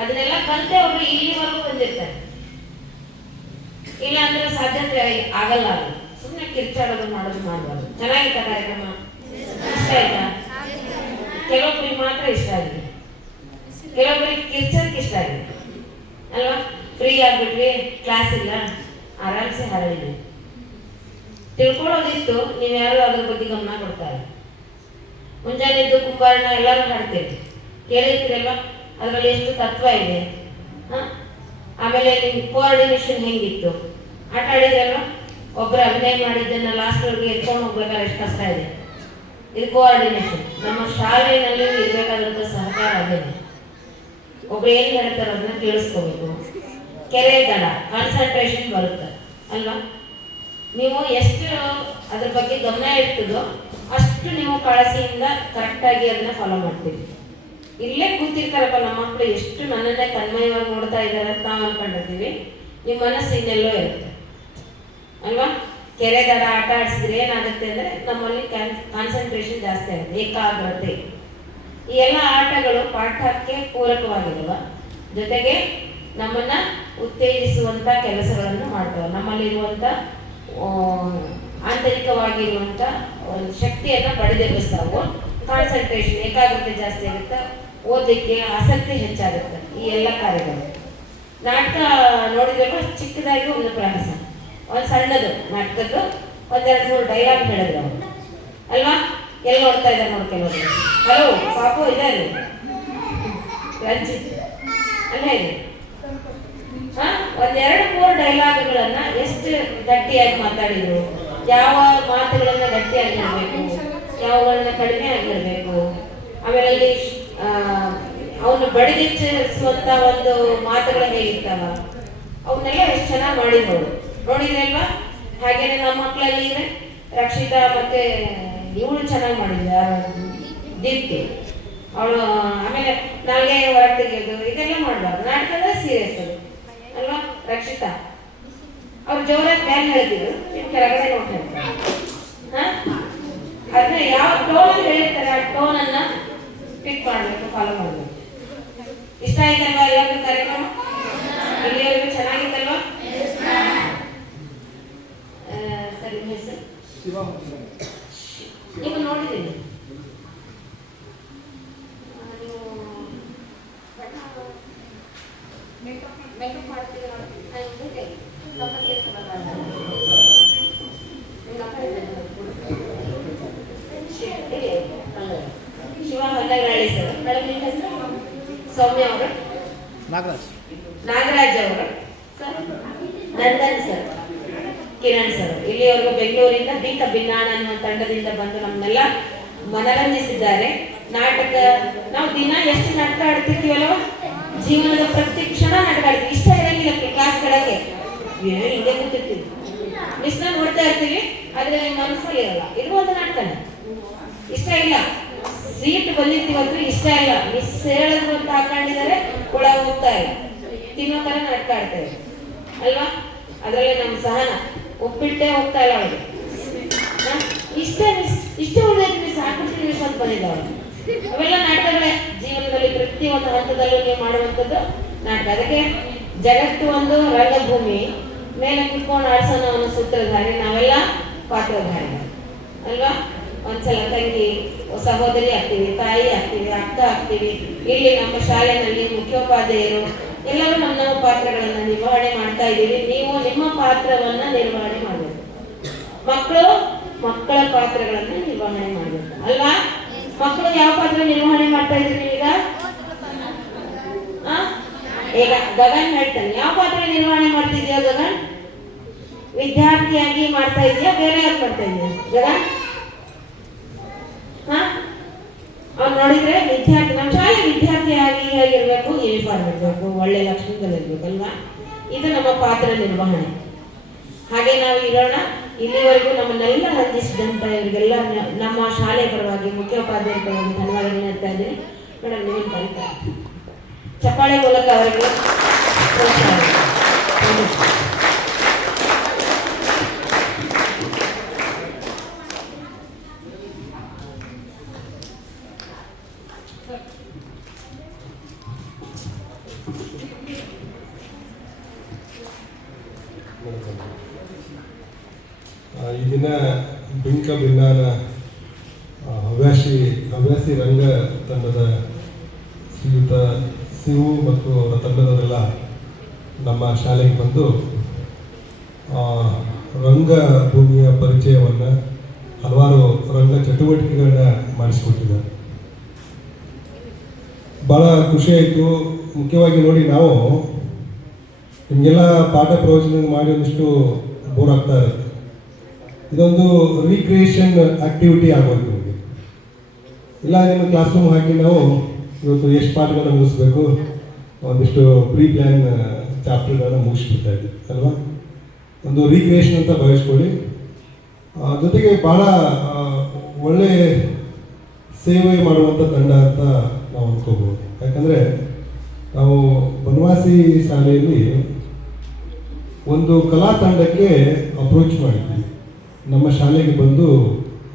ಅದನ್ನೆಲ್ಲ ಕಲಿತೆ ಅವರು ಇಲ್ಲಿವರೆಗೂ ಬಂದಿರ್ತಾರೆ. ಇಲ್ಲ ಅಂದ್ರೆ ಸಾಧ್ಯತೆ ಆಗಲ್ಲ. ಅದು ಸುಮ್ಮನೆ ಕಿರ್ಚಾಡೋದು ಮಾಡೋದು ಮಾಡಬಾರ್ದು. ಚೆನ್ನಾಗಿತ್ತ ಕಾರ್ಯಕ್ರಮ? ಇಷ್ಟ ಆಯ್ತಾ? ಕೆಲವೊಬ್ಬರಿಗೆ ಮಾತ್ರ ಇಷ್ಟ ಆಗಿದೆ, ಕೆಲವೊಬ್ಬರಿಗೆ ಕಿರ್ಚಕ್ಕೆ ಇಷ್ಟ ಆಗಿದೆ ಅಲ್ವಾ? ಫ್ರೀ ಆಗ್ಬಿಟ್ವಿ, ಕ್ಲಾಸ್ ಇಲ್ಲ, ಆರಾಮ್ಸೆ ಹಾಡಿದ್ವಿ. ತಿಳ್ಕೊಳ್ಳೋದಿತ್ತು, ನೀವು ಯಾರು ಅದ್ರ ಬಗ್ಗೆ ಗಮನ ಕೊಡ್ತಾರೆ. ಮುಂಜಾನೆ ಎದ್ದು ಕುಂಬಾರಣ ಎಲ್ಲರೂ ಹಾಡ್ತೀರಿ, ಕೇಳಿರ್ತೀರಲ್ವ? ಅದರಲ್ಲಿ ಎಷ್ಟು ತತ್ವ ಇದೆ. ಆಮೇಲೆ ನಿಮ್ಮ ಕೋಆರ್ಡಿನೇಷನ್ ಹೆಂಗಿತ್ತು, ಆಟ ಆಡಿದ್ರಲ್ವ? ಒಬ್ಬರು ಅಭಿನಯ ಮಾಡಿದ್ದನ್ನ ಲಾಸ್ಟ್ವರೆಗೆ ಎತ್ಕೊಂಡು ಹೋಗ್ಬೇಕಾದ್ರೆ ಎಷ್ಟು ಕಷ್ಟ ಇದೆ. ಇದು ಕೋಆರ್ಡಿನೇಷನ್. ನಮ್ಮ ಶಾಲೆಯಲ್ಲಿ ಇರಬೇಕಾದಂಥ ಸಹಕಾರ ಅದೇನೆ. ಒಬ್ರು ಏನು ಹೇಳ್ತಾರೋ ಅದನ್ನ ಕೇಳಿಸ್ಕೋಬೇಕು. ಕೆರೆ ದಡ ಕಾನ್ಸಂಟ್ರೇಷನ್ ಬರುತ್ತೆ ಅಲ್ವಾ? ನೀವು ಎಷ್ಟು ಅದ್ರ ಬಗ್ಗೆ ಗಮನ ಇರ್ತದೋ ಅಷ್ಟು ನೀವು ಕಾಳಜಿಯಿಂದ ಕರೆಕ್ಟಾಗಿ ಅದನ್ನ ಫಾಲೋ ಮಾಡ್ತೀವಿ. ಇಲ್ಲೇ ಕೂತಿರ್ತಾರಪ್ಪ ನಮ್ಮ ಮಕ್ಕಳು, ಎಷ್ಟು ನನ್ನನ್ನೇ ತನ್ಮಯವಾಗಿ ನೋಡ್ತಾ ಇದ್ದಾರೆ ಅಂತ ನಾವು ಅನ್ಕೊಂಡಿರ್ತೀವಿ. ನಿಮ್ಮ ಮನಸ್ಸು ಇನ್ನೆಲ್ಲೋ ಇರುತ್ತೆ ಅಲ್ವಾ? ಕೆರೆ ದಡ ಆಟ ಆಡಿಸಿದ್ರೆ ಏನಾಗುತ್ತೆ ಅಂದರೆ ನಮ್ಮಲ್ಲಿ ಕಾನ್ಸಂಟ್ರೇಷನ್ ಜಾಸ್ತಿ ಆಗುತ್ತೆ, ಏಕಾಗ್ರತೆ. ಈ ಎಲ್ಲ ಆಟಗಳು ಪಾಠಕ್ಕೆ ಪೂರಕವಾಗಿರುವ ಜೊತೆಗೆ ನಮ್ಮನ್ನ ಉತ್ತೇಜಿಸುವಂಥ ಕೆಲಸಗಳನ್ನು ಮಾಡ್ತವೆ. ನಮ್ಮಲ್ಲಿರುವಂಥ ಆಂತರಿಕವಾಗಿರುವಂಥ ಒಂದು ಶಕ್ತಿಯನ್ನು ಪಡೆದೆಬ್ಬಿಸ್ತಾವು. ಕಾನ್ಸಂಟ್ರೇಷನ್, ಏಕಾಗ್ರತೆ ಜಾಸ್ತಿ ಆಗುತ್ತೆ, ಓದಲಿಕ್ಕೆ ಆಸಕ್ತಿ ಹೆಚ್ಚಾಗುತ್ತೆ. ಈ ಎಲ್ಲ ಕಾರ್ಯಗಳು ನಾಟಕ ನೋಡಿದ್ರೆ ಚಿಕ್ಕದಾಗಿ ಒಂದು ಪ್ರವಾಸ, ಒಂದು ಸಣ್ಣದು ನಾಟಕದ್ದು 1-2-3 ಡೈಲಾಗ್ ಹೇಳಿದ್ರು ಅವರು ಅಲ್ವಾ? ಎಲ್ಲಿ ನೋಡ್ತಾ ಇದ್ದಾರೆ ನೋಡ್ಕೊಳ್ಳೋದು. ಹಲೋ ಪಾಪು ಇದ್ದಾರೆ ರಂಜಿತ್ ಅಲ್ಲೇ ಇದೆ. 1-2-3 ಡೈಲಾಗ್ಗಳನ್ನ ಎಷ್ಟು ಗಟ್ಟಿಯಾಗಿ ಮಾತಾಡಿದ್ರು, ಯಾವ ಮಾತುಗಳನ್ನ ಗಟ್ಟಿಯಾಗಿ ಹೇಳಬೇಕು, ಯಾವುಗಳನ್ನ ಕಡಿಮೆ ಆಗಿರಬೇಕು. ಆಮೇಲೆ ಅಲ್ಲಿ ಅವನು ಬಡಿದಿಚ್ಚಿಸುವಂತ ಒಂದು ಮಾತುಗಳು ಹೇಗಿರ್ತಾವ ಅವನ್ನೆಲ್ಲ ಎಷ್ಟು ಚೆನ್ನಾಗಿ ಮಾಡಿದ್ರು ನೋಡಿದ್ರಲ್ವಾ? ಹಾಗೇನೆ ನಮ್ಮ ಮಕ್ಕಳಲ್ಲಿ ಇದೆ ರಕ್ಷಿತಾ ಮತ್ತೆ ಇವಳು ಚೆನ್ನಾಗಿ ಮಾಡಿದ್ಲು, ದೀಪ್ತಿ ಅವಳು. ಆಮೇಲೆ ನಾಲ್ಗೆ ಹೊರಗೆ ತೆಗೆಯೋದು ಇದೆಲ್ಲ ಮಾಡಬಾರ್ದು. ನಾಟಕದ ಸೀರಿಯಸ್ ಅದು ಅಲ್ವಾ ರಕ್ಷಿತಾ? ಅವ್ರು ಜೋರಾಗಿ ಮ್ಯಾಲೆ ಹೇಳ್ತಿದ್ರು, ನೀವು ಕೆಳಗಡೆ ನೋಡ್ತಾ ಇರ್ತಾರೆ. ಅದನ್ನ ಯಾವ ಟೋನ್ ಹೇಳಿರ್ತಾರೆ ಆ ಟೋನ್ ಅನ್ನ ಪಿಕ್ ಮಾಡ್ಬೇಕು, ಫಾಲೋ ಮಾಡ್ಬೇಕು. ಇಷ್ಟ ಆಯ್ತಲ್ವಾ ಎಲ್ಲರಿಗೂ ಕಾರ್ಯಕ್ರಮ? ಇಲ್ಲಿವರೆಗೂ ಚೆನ್ನಾಗಿತ್ತಲ್ವಾ? ಸರಿ, ನಿಮ್ಮ ಹೆಸರು? ನೀವು ನೋಡಿದ್ದೀನಿ. ಮೇಕಪ್ ಮಾಡ್ತೀವಿ ಶಿವ ಹೊನ್ನಗಳ್ಳಿ ಸರ್. ಮೇಡಮ್ ನಿಮ್ಮ ಹೆಸರು? ಸೌಮ್ಯ ಅವರು, ನಾಗರಾಜ್ ಅವರು sir, Nandan sir, Kiran sir. ಇಲ್ಲಿವರೆಗೂ ಬೆಂಗಳೂರಿಂದ ಬಿಂಕ ಬಿನ್ನಾಣ ಅನ್ನುವ ತಂಡದಿಂದ ಬಂದು ನಮ್ಮನ್ನೆಲ್ಲ ಮನರಂಜಿಸಿದ್ದಾರೆ. ನಾಟಕ ನಾವು ದಿನ ಎಷ್ಟು ನಾಟಕ ಆಡ್ತಿರ್ತೀವಲ್ವ, ಜೀವನದ ಪ್ರತಿ ಕ್ಷಣ ನಾಟಕ ಆಡ್ತೀವಿ. ಇಷ್ಟ ಇರಂಗಿಲ್ಲ ಕ್ಲಾಸ್ಗಳಿಗೆ, ಹಿಂದೆ ಕೂತಿರ್ತೀವಿ, ಮಿಸ್ನ ನೋಡ್ತಾ ಇರ್ತೀವಿ, ಆದ್ರೆ ಮನಸ್ಸಲ್ಲಿ ಇರಲ್ಲ. ಇದು ಒಂದು ನಾಟಕನೇ, ಇಷ್ಟ ಇಲ್ಲ. ಸೀಟ್ ಬಂದಿರ್ತೀವಂದ್ರೆ ಇಷ್ಟ ಇಲ್ಲ, ಮಿಸ್ ಹೇಳಿದ್ರು ಅಂತ ಹಾಕೊಂಡಿದ್ದಾರೆ, ಒಳಗೆ ಹೋಗ್ತಾ ಇಲ್ಲ, ತಿನ್ನೋ ತರ ನಾಟಕ ಆಡ್ತೇವೆ ಅಲ್ವಾ? ಅದರಲ್ಲಿ ನಮ್ಮ ಸಹನ ಒಪ್ಪಿಟ್ಟೆ ಹೋಗ್ತಾ ಇಲ್ಲ ಅವಳಿಗೆ. ಇಷ್ಟೇ ಉಳಿದೈತೆ ಮಿಸ್, ಹಾಕ್ಬಿಡ್ತೀನಿ ಮಿಸ್ ಅಂತ ಬಂದಿದ್ದಾವೆ. ಅವೆಲ್ಲ ನಾಟಕಗಳೇ. ಜೀವನದಲ್ಲಿ ಪ್ರತಿಯೊಂದು ಹಂತದಲ್ಲೂ ನೀವು ಮಾಡುವಂಥದ್ದು ನಾಟಕ. ಅದಕ್ಕೆ ಜಗತ್ತು ಒಂದು ರಂಗಭೂಮಿ, ಮೇಲೆ ಕುತ್ಕೊಂಡು ಆಡ್ಸೋಣ ಅನ್ನೋ ಸೂತ್ರಧಾರಿ, ನಾವೆಲ್ಲ ಪಾತ್ರಧಾರಿ ಅಲ್ವಾ? ಒಂದ್ಸಲ ತಂಗಿ ಸಹೋದರಿ ಆಗ್ತೀವಿ, ತಾಯಿ ಆಗ್ತೀವಿ, ಅಕ್ಕ ಆಗ್ತೀವಿ. ಇಲ್ಲಿ ನಮ್ಮ ಶಾಲೆಯಲ್ಲಿ ಮುಖ್ಯೋಪಾಧ್ಯಾಯರು ಎಲ್ಲರೂ ನಮ್ಮ ಪಾತ್ರಗಳನ್ನ ನಿರ್ವಹಣೆ ಮಾಡ್ತಾ ಇದ್ದೀವಿ. ನೀವು ನಿಮ್ಮ ಪಾತ್ರವನ್ನ ನಿರ್ವಹಣೆ ಮಾಡಬೇಕು. ಮಕ್ಕಳು ಮಕ್ಕಳ ಪಾತ್ರಗಳನ್ನ ನಿರ್ವಹಣೆ ಮಾಡಬೇಕು ಅಲ್ವಾ? ಮಕ್ಕಳು ಯಾವ ಪಾತ್ರ ನಿರ್ವಹಣೆ ಮಾಡ್ತಾ ಇದ್ರಿ ನೀವೀಗ? ಈಗ ಗಗನ್ ಹೇಳ್ತಾನೆ, ಯಾವ ಪಾತ್ರ ನಿರ್ವಹಣೆ ಮಾಡ್ತಿದ್ಯಾ ಗಗನ್? ವಿದ್ಯಾರ್ಥಿಯಾಗಿ ಮಾಡ್ತಾ ಇದೆಯಾ, ಬೇರೆ ಯಾರು ಮಾಡ್ತಾ ಇದೆಯಾ ಗಗನ್? ಅವ್ನು ನೋಡಿದ್ರೆ ವಿದ್ಯಾರ್ಥಿ, ನಮ್ಮ ಶಾಲೆ ವಿದ್ಯಾರ್ಥಿಯಾಗಿ ಇರಬೇಕು, ಯೂನಿಫಾರ್ಮ್ ಇರಬೇಕು, ಒಳ್ಳೆ ಲಕ್ಷಣದಲ್ಲಿ ಇರ್ಬೇಕಲ್ವಾ? ಇದು ನಮ್ಮ ಪಾತ್ರ ನಿರ್ವಹಣೆ. ಹಾಗೆ ನಾವು ಇರೋಣ. ಇಲ್ಲಿವರೆಗೂ ನಮ್ಮನ್ನೆಲ್ಲ ರಂಜಿಸಿದಂತ ಇವರಿಗೆಲ್ಲ ನಮ್ಮ ಶಾಲೆ ಪರವಾಗಿ, ಮುಖ್ಯೋಪಾಧ್ಯಾಯರ ಪರವಾಗಿ ಧನ್ಯವಾದಗಳನ್ನ ಹೇಳ್ತಾ ಇದ್ದೀನಿ. ಮೇಡಮ್ ನೀವೇನು ಕರೀತಾರೆ, ಚಪ್ಪಾಳೆ ಮೂಲಕ ಅವರಿಗೆ ಈ ದಿನ ಬಿಂಕ ಬಿನ್ನಾನ ಹವ್ಯಾಸಿ ರಂಗ ತಂಡದ ಶ್ರೀಯುತ ಶಿವು ಮತ್ತು ಅವರ ತಂಡದವರೆಲ್ಲ ನಮ್ಮ ಶಾಲೆಗೆ ಬಂದು ರಂಗಭೂಮಿಯ ಪರಿಚಯವನ್ನು, ಹಲವಾರು ರಂಗ ಚಟುವಟಿಕೆಗಳನ್ನ ಮಾಡಿಸಿಕೊಟ್ಟಿದ್ದಾರೆ. ಭಾಳ ಖುಷಿಯಾಯಿತು. ಮುಖ್ಯವಾಗಿ ನೋಡಿ, ನಾವು ನಿಮಗೆಲ್ಲ ಪಾಠ ಪ್ರವಚನ ಮಾಡಿ ಒಂದಿಷ್ಟು ಬೋರ್ ಆಗ್ತಾ ಇರುತ್ತೆ. ಇದೊಂದು ರೀಕ್ರಿಯೇಷನ್ ಆಕ್ಟಿವಿಟಿ ಆಗೋಯ್ತು ನಮಗೆ. ಇಲ್ಲ ನಿಮ್ಮ ಕ್ಲಾಸ್ ರೂಮ್ ಹಾಕಿ ನಾವು ಇವತ್ತು ಎಷ್ಟು ಪಾಠಗಳನ್ನ ಮುಗಿಸ್ಬೇಕು, ಒಂದಿಷ್ಟು ಪ್ರೀ ಪ್ಲ್ಯಾನ್ ಚಾಪ್ಟರ್ಗಳನ್ನ ಮುಗಿಸ್ಬಿಡ್ತಾ ಇದ್ವಿ ಅಲ್ವಾ? ಒಂದು ರೀಕ್ರಿಯೇಷನ್ ಅಂತ ಭಾವಿಸ್ಕೊಳ್ಳಿ. ಜೊತೆಗೆ ಭಾಳ ಒಳ್ಳೆ ಸೇವೆ ಮಾಡುವಂಥ ತಂಡ ಅಂತ ನಾವು ಅಂದ್ಕೋಬೋದು. ಯಾಕಂದರೆ ನಾವು ಬನವಾಸಿ ಶಾಲೆಯಲ್ಲಿ ಒಂದು ಕಲಾ ತಂಡಕ್ಕೆ ಅಪ್ರೋಚ್ ಮಾಡಿದ್ವಿ. ನಮ್ಮ ಶಾಲೆಗೆ ಬಂದು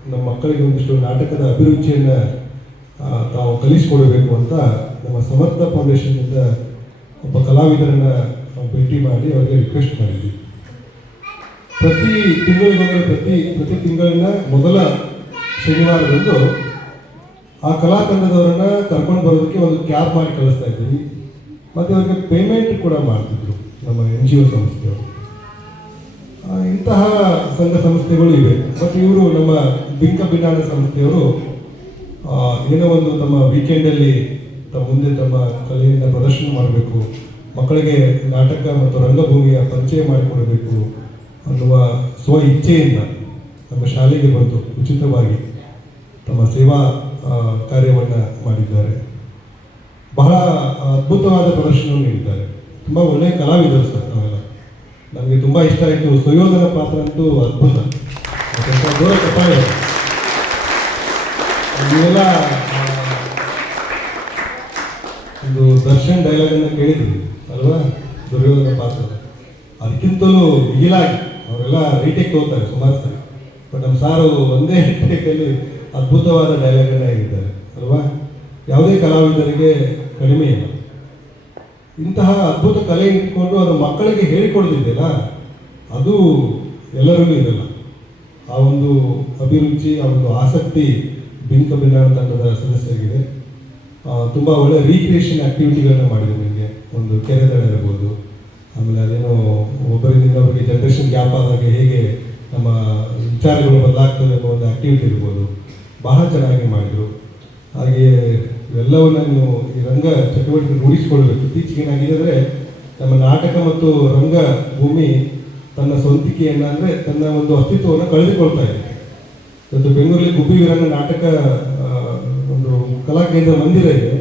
ನಮ್ಮ ಮಕ್ಕಳಿಗೆ ಒಂದಿಷ್ಟು ನಾಟಕದ ಅಭಿರುಚಿಯನ್ನು ತಾವು ಕಲಿಸ್ಕೊಡ್ಬೇಕು ಅಂತ ನಮ್ಮ ಸಮರ್ಥ ಫೌಂಡೇಶನ್ನಿಂದ ಒಬ್ಬ ಕಲಾವಿದರನ್ನು ಭೇಟಿ ಮಾಡಿ ಅವರಿಗೆ ರಿಕ್ವೆಸ್ಟ್ ಮಾಡಿದ್ವಿ. ಪ್ರತಿ ತಿಂಗಳಿನ ಮೊದಲ ಶನಿವಾರದಂದು ಆ ಕಲಾ ತಂಡದವರನ್ನು ಕರ್ಕೊಂಡು ಬರೋದಕ್ಕೆ ಒಂದು ಕ್ಯಾಬ್ ಮಾಡಿ ಕಳಿಸ್ತಾ ಇದ್ದೀವಿ. ಮತ್ತು ಅವರಿಗೆ ಪೇಮೆಂಟ್ ಕೂಡ ಮಾಡ್ತಿದ್ರು ನಮ್ಮ NGO ಸಂಸ್ಥೆಯವರು. ಇಂತಹ ಸಂಘ ಸಂಸ್ಥೆಗಳು ಇವೆ. ಬಟ್ ಇವರು ನಮ್ಮ ಬಿಂಕ ಬಿನ್ನಾಣ ಸಂಸ್ಥೆಯವರು ಏನೋ ಒಂದು ತಮ್ಮ ವೀಕೆಂಡಲ್ಲಿ ಮುಂದೆ ತಮ್ಮ ಕಲೆಯನ್ನು ಪ್ರದರ್ಶನ ಮಾಡಬೇಕು, ಮಕ್ಕಳಿಗೆ ನಾಟಕ ಮತ್ತು ರಂಗಭೂಮಿಯ ಪರಿಚಯ ಮಾಡಿಕೊಡಬೇಕು ಅನ್ನುವ ಸ್ವ ಇಚ್ಛೆಯಿಂದ ನಮ್ಮ ಶಾಲೆಗೆ ಬಂದು ಉಚಿತವಾಗಿ ತಮ್ಮ ಸೇವಾ ಕಾರ್ಯವನ್ನು ಮಾಡಿದ್ದಾರೆ. ಬಹಳ ಅದ್ಭುತವಾದ ಪ್ರದರ್ಶನವನ್ನು ನೀಡಿದ್ದಾರೆ. ತುಂಬ ಒಳ್ಳೆಯ ಕಲಾವಿದರು ಸರ್ ನಾವೆಲ್ಲ. ನಮಗೆ ತುಂಬ ಇಷ್ಟ ಆಯಿತು. ಸುಯೋಧನ ಪಾತ್ರ ಅಂತೂ ಅದ್ಭುತ, ದೂರ ಕಪಾಯ. ನೀವೆಲ್ಲ ಒಂದು ದರ್ಶನ್ ಡೈಲಾಗ್ ಅನ್ನು ಕೇಳಿದ್ವಿ ಅಲ್ವಾ, ದುರ್ಯೋಧನ ಪಾತ್ರ. ಅದಕ್ಕಿಂತಲೂ ಮಿಗಿಲಾಗಿ ಅವರೆಲ್ಲ ರೀಟೇಕ್ ಹೋಗ್ತಾರೆ ಸುಮಾರು ಸರಿ, ಬಟ್ ನಮ್ಮ ಸಾರು ಒಂದೇ ಟೇಕಲ್ಲಿ ಅದ್ಭುತವಾದ ಡೈಲಾಗ್ ಅನ್ನ ಹೇಳಿದ್ದಾರೆ ಅಲ್ವಾ. ಯಾವುದೇ ಕಲಾವಿದರಿಗೆ ಕಡಿಮೆ ಇಲ್ಲ. ಇಂತಹ ಅದ್ಭುತ ಕಲೆ ಇಟ್ಕೊಂಡು ಅದು ಮಕ್ಕಳಿಗೆ ಹೇಳಿಕೊಡೋದಿದೆಯಲ್ಲ, ಅದು ಎಲ್ಲರಿಗೂ ಇರಲ್ಲ. ಆ ಒಂದು ಅಭಿರುಚಿ, ಆ ಒಂದು ಆಸಕ್ತಿ ಬಿಂಕ ಬಿನ್ನಾಣ ತಂಡದ ಸದಸ್ಯರಿಗೆ. ತುಂಬ ಒಳ್ಳೆ ರೀಕ್ರಿಯೇಷನ್ ಆ್ಯಕ್ಟಿವಿಟಿಗಳನ್ನ ಮಾಡಿದೆ. ನಿಮಗೆ ಒಂದು ಕೆರೆ ದಡ ಇರ್ಬೋದು, ಆಮೇಲೆ ಅದೇನೋ ಒಬ್ಬರಿಂದ ಇನ್ನೊಬ್ಬರಿಗೆ ಜನ್ರೇಷನ್ ಗ್ಯಾಪ್ ಆದಾಗ ಹೇಗೆ ನಮ್ಮ ವಿಚಾರಗಳು ಬದಲಾಗ್ತವೆ ಅನ್ನೋ ಒಂದು ಆ್ಯಕ್ಟಿವಿಟಿ ಇರ್ಬೋದು, ಬಹಳ ಚೆನ್ನಾಗಿ ಮಾಡಿದರು. ಹಾಗೆಯೇ ಇವೆಲ್ಲವನ್ನು ನೀವು ಈ ರಂಗ ಚಟುವಟಿಕೆ ರೂಢಿಸಿಕೊಳ್ಬೇಕು. ಇತ್ತೀಚೆಗೆ ಏನಾಗಿದೆ ಅಂದರೆ ನಮ್ಮ ನಾಟಕ ಮತ್ತು ರಂಗಭೂಮಿ ತನ್ನ ಸ್ವಂತಿಕೆಯನ್ನು ಅಂದರೆ ತನ್ನ ಒಂದು ಅಸ್ತಿತ್ವವನ್ನು ಕಳೆದುಕೊಳ್ತಾ ಇದೆ. ಇವತ್ತು ಬೆಂಗಳೂರಲ್ಲಿ ಗುಬ್ಬಿ ವೀರಣ್ಣ ನಾಟಕ ಒಂದು ಕಲಾಕೇಂದ್ರ ಮಂದಿರ ಇದೆ.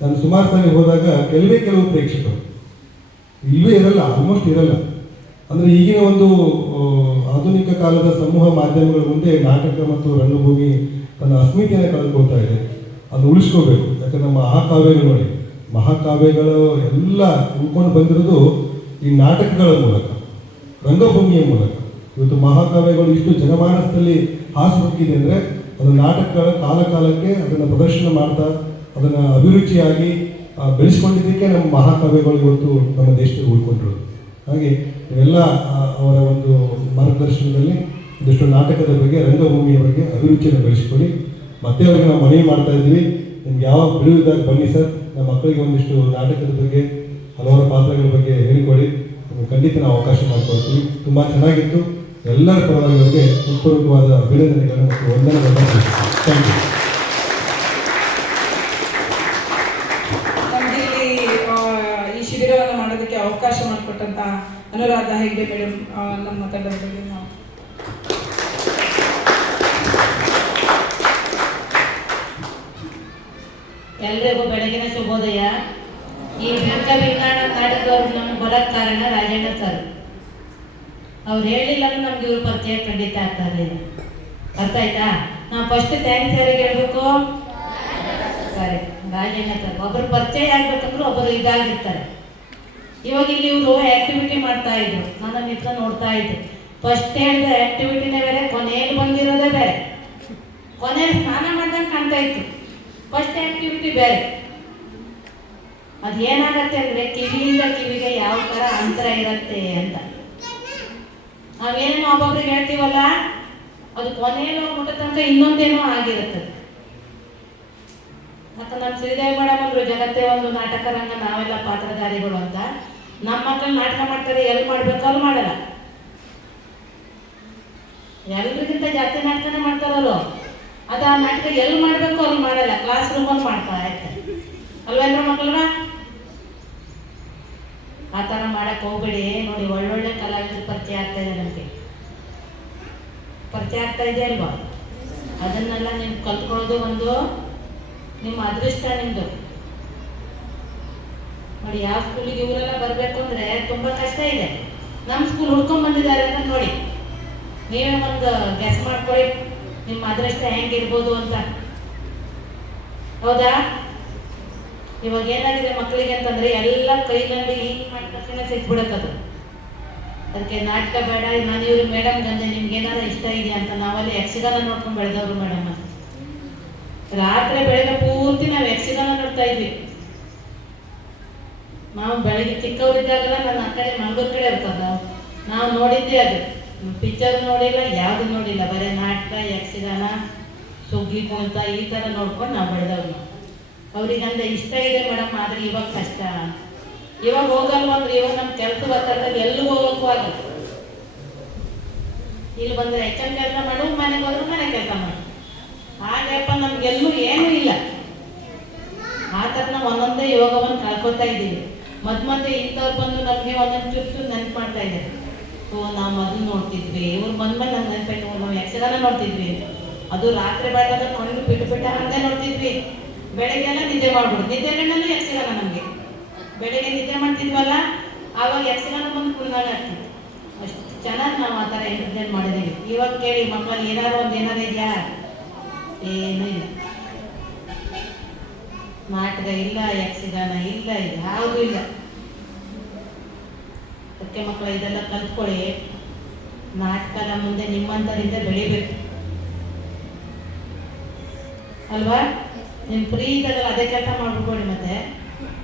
ನಾನು ಸುಮಾರು ಸಾರಿ ಹೋದಾಗ ಕೆಲವು ಪ್ರೇಕ್ಷಕರು ಇಲ್ಲವೇ ಇರಲ್ಲ, ಆಲ್ಮೋಸ್ಟ್ ಇರಲ್ಲ. ಅಂದರೆ ಈಗಿನ ಒಂದು ಆಧುನಿಕ ಕಾಲದ ಸಮೂಹ ಮಾಧ್ಯಮಗಳ ಮುಂದೆ ನಾಟಕ ಮತ್ತು ರಂಗಭೂಮಿ ತನ್ನ ಅಸ್ಮಿತೆಯನ್ನು ಕಳೆದುಕೊಳ್ತಾ ಇದೆ. ಅದನ್ನು ಉಳಿಸ್ಕೋಬೇಕು. ಯಾಕಂದ್ರೆ ಮಹಾಕಾವ್ಯಗಳು ನೋಡಿ, ಮಹಾಕಾವ್ಯಗಳು ಎಲ್ಲ ಉಳ್ಕೊಂಡು ಬಂದಿರೋದು ಈ ನಾಟಕಗಳ ಮೂಲಕ, ರಂಗಭೂಮಿಯ ಮೂಲಕ. ಇವತ್ತು ಮಹಾಕಾವ್ಯಗಳು ಇಷ್ಟು ಜನಮಾನಸದಲ್ಲಿ ಹಾಸುಹೊಕ್ಕಿದೆ ಅಂದರೆ ಅದು ನಾಟಕಗಳ ಕಾಲಕ್ಕೆ ಅದನ್ನು ಪ್ರದರ್ಶನ ಮಾಡ್ತಾ ಅದನ್ನು ಅಭಿರುಚಿಯಾಗಿ ಬೆಳೆಸ್ಕೊಂಡಿದ್ದಕ್ಕೆ ನಮ್ಮ ಮಹಾಕಾವ್ಯಗಳು ಇವತ್ತು ನಮ್ಮ ದೇಶದಲ್ಲಿ ಉಳ್ಕೊಂಡಿರೋದು. ಹಾಗೆ ಇವೆಲ್ಲ ಅವರ ಒಂದು ಮಾರ್ಗದರ್ಶನದಲ್ಲಿ ಒಂದಿಷ್ಟು ನಾಟಕದ ಬಗ್ಗೆ, ರಂಗಭೂಮಿಯ ಬಗ್ಗೆ ಅಭಿರುಚಿಯನ್ನು ಬೆಳೆಸ್ಕೊಳ್ಳಿ. ಮತ್ತೆ ಅವರಿಗೆ ನಾವು ಮನವಿ ಮಾಡ್ತಾ ಇದ್ದೀವಿ, ನಿಮ್ಗೆ ಯಾವಾಗ ಬಿಡುವಿದ್ದಾಗ ಬನ್ನಿ ಸರ್, ನಮ್ಮ ಮಕ್ಕಳಿಗೆ ಒಂದಿಷ್ಟು ನಾಟಕದ ಬಗ್ಗೆ, ಹಲವಾರು ಪಾತ್ರಗಳ ಬಗ್ಗೆ ಹೇಳಿಕೊಡಿ. ನಿಮಗೆ ಖಂಡಿತ ನಾವು ಅವಕಾಶ ಮಾಡಿಕೊಡ್ತೀವಿ. ತುಂಬ ಚೆನ್ನಾಗಿತ್ತು. ಎಲ್ಲರ ಪರವಾಗಿ ಅವರಿಗೆ ಹೃತ್ಪೂರ್ವಕವಾದ ಅಭಿನಂದನೆಗಳನ್ನು ಮತ್ತು ವಂದನೆಗಳನ್ನು ತಿಳಿಸ್ತೀನಿ. Thank you. ನಮಗೆ ಈ ಶಿಬಿರವನ್ನು ಮಾಡೋದಕ್ಕೆ ಅವಕಾಶ ಮಾಡಿಕೊಟ್ಟಂತ ಅನುರಾಧ ಹೆಗ್ಡೆ ಮೇಡಮ್ ನಮ್ಮ ತಂಡದ ಬಗ್ಗೆ ನಾವು ಎಲ್ರಿಗೂ ಬೆಳಗಿನ ಶುಭೋದಯ. ಈ ಬಿಂಕ ಬಿನ್ನಾಣ ನಾಟಕದವ್ರು ನಮ್ಗೆ ಬರೋಕ್ಕೆ ಕಾರಣ ರಾಜಣ್ಣ ಸರ್. ಅವ್ರು ಹೇಳಿಲ್ಲ ಅಂದ್ರೆ ನಮ್ಗೆ ಇವ್ರ ಪರಿಚಯ ಖಂಡಿತ ಆಗ್ತಾರೆ. ಅರ್ಥ ಆಯ್ತಾ? ನಾವು ಫಸ್ಟ್ ಥ್ಯಾಂಕ್ಸ್ ಯಾರಿಗೆ ಹೇಳ್ಬೇಕು? ಸರಿ, ರಾಜಣ್ಣ ಸರ್. ಒಬ್ಬರು ಪರಿಚಯ ಆಗ್ಬೇಕಂದ್ರೆ ಒಬ್ಬರು ಇದಾಗಿರ್ತಾರೆ. ಇವಾಗ ಇಲ್ಲಿ ಇವರು ಆಕ್ಟಿವಿಟಿ ಮಾಡ್ತಾ ಇದ್ರು, ನಾನು ನಿಂತ್ಕೊಂಡು ನೋಡ್ತಾ ಇದ್ದೆ. ಫಸ್ಟ್ ಹೇಳಿದ ಆಕ್ಟಿವಿಟಿನೇ ಬೇರೆ, ಕೊನೆಯಲ್ಲಿ ಬಂದಿರೋದೇ ಬೇರೆ. ಕೊನೆಯಲ್ಲಿ ಸ್ನಾನ ಮಾಡ್ದಂಗೆ ಕಾಣ್ತಾ ಇತ್ತು. ಫಸ್ಟ್ ಆಕ್ಟಿವಿಟಿ ಬೇರೆ. ಅದೇನಾಗತ್ತೆ ಅಂದರೆ ಕಿವಿಯಿಂದ ಕಿವಿಗೆ ಯಾವ ಥರ ಅಂತರ ಇರುತ್ತೆ ಅಂತ ನಾವೇನೇನೋ ಒಬ್ಬೊಬ್ರಿಗೆ ಹೇಳ್ತೀವಲ್ಲ, ಅದು ಕೊನೆಯಲ್ಲಿ ಹೋಗ್ಬಿಟ್ಟ ತನಕ ಇನ್ನೊಂದೇನೋ ಆಗಿರುತ್ತೆ. ಮತ್ತು ನಮ್ಮ ಶ್ರೀದೇವಿ ಮೇಡಮ್ ಅಂದರು, ಜಗತ್ತೇ ಒಂದು ನಾಟಕ ರಂಗ, ನಾವೆಲ್ಲ ಪಾತ್ರಧಾರಿಗಳು ಅಂತ. ನಮ್ಮ ಮಕ್ಕಳು ನಾಟಕ ಮಾಡ್ತಾರೆ, ಎಲ್ಲಿ ಮಾಡ್ಬೇಕು ಅಲ್ಲಿ ಮಾಡಲ್ಲ. ಎಲ್ರಿಗಿಂತ ಜಾಸ್ತಿ ನಾಟಕನೇ ಮಾಡ್ತಾರವರು. ಅದು ಆ ನಾಟಕ ಎಲ್ಲಿ ಮಾಡಬೇಕು ಅಲ್ಲಿ ಮಾಡಲ್ಲ, ಕ್ಲಾಸ್ ರೂಮಲ್ಲಿ ಮಾಡ್ತಾ ಇರ್ತಾರೆ ಅಲ್ವೇಂದ್ರ ಮಕ್ಕಳನ್ನ. ಆ ಥರ ಮಾಡಕ್ಕೆ ಹೋಗ್ಬೇಡಿ. ನೋಡಿ, ಒಳ್ಳೊಳ್ಳೆ ಕಲಾವಿದರು ಪರಿಚಯ ಆಗ್ತಾ ಇದೆ, ನಮಗೆ ಪರಿಚಯ ಆಗ್ತಾ ಇದೆ ಅಲ್ವಾ? ಅದನ್ನೆಲ್ಲ ನೀವು ಕಲ್ತ್ಕೊಳ್ಳೋದು ಒಂದು ನಿಮ್ಮ ಅದೃಷ್ಟ ನಿಮ್ಮದು. ನೋಡಿ, ಯಾವ ಸ್ಕೂಲಿಗೆ ಇವರೆಲ್ಲ ಬರಬೇಕು ಅಂದರೆ ತುಂಬ ಕಷ್ಟ ಇದೆ. ನಮ್ಮ ಸ್ಕೂಲ್ ಹುಡ್ಕೊಂಡ್ ಬಂದಿದ್ದಾರೆ ಅಂತ ನೋಡಿ, ನೀವೇ ಒಂದು ಗೆಸ್ ಮಾಡ್ಕೊಳ್ಳಿ ನಿಮ್ಮ ಅದೃಷ್ಟ ಹೆಂಗಿರ್ಬೋದು ಅಂತ. ಹೌದಾ? ಇವಾಗ ಏನಾಗಿದೆ ಮಕ್ಕಳಿಗೆ ಅಂತಂದ್ರೆ ಎಲ್ಲ ಕೈನಲ್ಲಿ ಹಿಂಗೆ ಮಾಡಿದ ತಕ್ಷಣ ಸಿಕ್ಬಿಡತ್ತದು. ಅದಕ್ಕೆ ನಾಟಕ ಬೇಡ. ನಾನು ಇವ್ರು ಮೇಡಮ್ ಗಂದೆ ನಿಮ್ಗೆ ಏನಾದ್ರು ಇಷ್ಟ ಇದೆಯಾ ಅಂತ. ನಾವಲ್ಲಿ ಯಕ್ಷಗಾನ ನೋಡ್ಕೊಂಡು ಬೆಳೆದವ್ರು ಮೇಡಮ್ ಅಂತ. ರಾತ್ರಿ ಬೆಳಗ್ಗೆ ಪೂರ್ತಿ ನಾವು ಯಕ್ಷಗಾನ ನೋಡ್ತಾ ಇದ್ವಿ. ನಾವು ಬೆಳಗ್ಗೆ ಚಿಕ್ಕವರಿದ್ದಾಗಲ್ಲ ನನ್ನ ಆ ಕಡೆ ಮಂಗಳೂರು ಕಡೆ ಇರ್ತದ, ನಾವು ನೋಡಿದ್ದೆ ಅದು. ಪಿಕ್ಚರ್ ನೋಡಿಲ್ಲ, ಯಾವುದು ನೋಡಿಲ್ಲ, ಬರೀ ನಾಟಕ, ಯಕ್ಷಗಾನ, ಸುಗ್ಗಿ ಕುಣಿತ ಈ ಥರ ನೋಡ್ಕೊಂಡು ನಾವು ಬೆಳೆದವ್ರು. ಅವ್ರಿಗಂದ್ರೆ ಇಷ್ಟ ಇದೆ ಮೇಡಮ್, ಆದರೆ ಇವಾಗ ಕಷ್ಟ. ಇವಾಗ ಹೋಗಲ್ವಂದ್ರೆ ಇವಾಗ ನಮ್ಮ ಕೆಲಸ ಒತ್ತಡದಲ್ಲಿ ಎಲ್ಲೂ ಹೋಗೋಕ್ಕೂ ಆಗಲ್ಲ. ಇಲ್ಲಿ ಬಂದರೆ ಹೆಚ್ಚನ್ ಕೆಲಸ ಮಾಡು, ಮನೆಗೆ ಹೋದ್ರೆ ಮನೆ ಕೆಲಸ ಮಾಡು. ಹಾಗೆಪ್ಪ ನಮ್ಗೆಲ್ಲೂ ಏನೂ ಇಲ್ಲ. ಆ ಥರ ನಾವು ಒಂದೊಂದೇ ಯೋಗವನ್ನು ಕಳ್ಕೊತಾ ಇದ್ದೀವಿ. ಮತ್ತೆ ಇಂಥವ್ರು ಬಂದು ನಮಗೆ ಒಂದೊಂದು ಚುಟ್ಟು ನೆನಪು ಮಾಡ್ತಾ ಇದ್ದಾರೆ. ನಾವು ಮೊದಲು ನೋಡ್ತಿದ್ವಿ, ಇವ್ರು ಬಂದ್ಮೇಲೆ ನಂಗೆ ನೆನಪಾಯ್ತು, ನಾವು ಯಕ್ಷಗಾನ ನೋಡ್ತಿದ್ವಿ. ಅದು ರಾತ್ರಿ ಬೆಳೆದಾಗ ಕೊಂಡು ಬಿಟ್ಟು ಹಂಗೆ ನೋಡ್ತಿದ್ವಿ. ಬೆಳಗ್ಗೆ ಎಲ್ಲ ನಿದ್ದೆ ಮಾಡ್ಬಿಡು, ನಿದ್ದೆ ಗಂಡಲ್ಲೂ ಯಕ್ಷಗಾನ. ನಮಗೆ ಬೆಳಗ್ಗೆ ನಿದ್ದೆ ಮಾಡ್ತಿದ್ವಲ್ಲ, ಆವಾಗ ಯಕ್ಷಗಾನ ಬಂದು ಕುಣಿದಾಗ ಆಗ್ತಿತ್ತು. ಅಷ್ಟು ಚೆನ್ನಾಗಿ ನಾವು ಆ ಥರ ಎಂಟರ್ಟೈನ್ ಮಾಡಿದ್ದೀವಿ. ಇವಾಗ ಕೇಳಿ ಮಕ್ಕಳಲ್ಲಿ ಏನಾದ್ರು ಇದೆಯಾ? ಏನೂ ಇಲ್ಲ. ನಾಟಕ ಇಲ್ಲ, ಯಕ್ಷಗಾನ ಇಲ್ಲ, ಯಾವುದೂ ಇಲ್ಲ. ಅದಕ್ಕೆ ಮಕ್ಕಳು ಇದೆಲ್ಲ ಕಲ್ತ್ಕೊಳ್ಳಿ. ನಾಟಕದ ಮುಂದೆ ನಿಮ್ಮಂಥರಿಂದ ಬೆಳಿಬೇಕು ಅಲ್ವಾ? ನೀನು ಫ್ರೀ ಇದ್ದಾಗಲ್ಲ ಅದೇ ಕೆಲಸ ಮಾಡ್ಬಿಡ್ಬೇಡಿ. ಮತ್ತೆ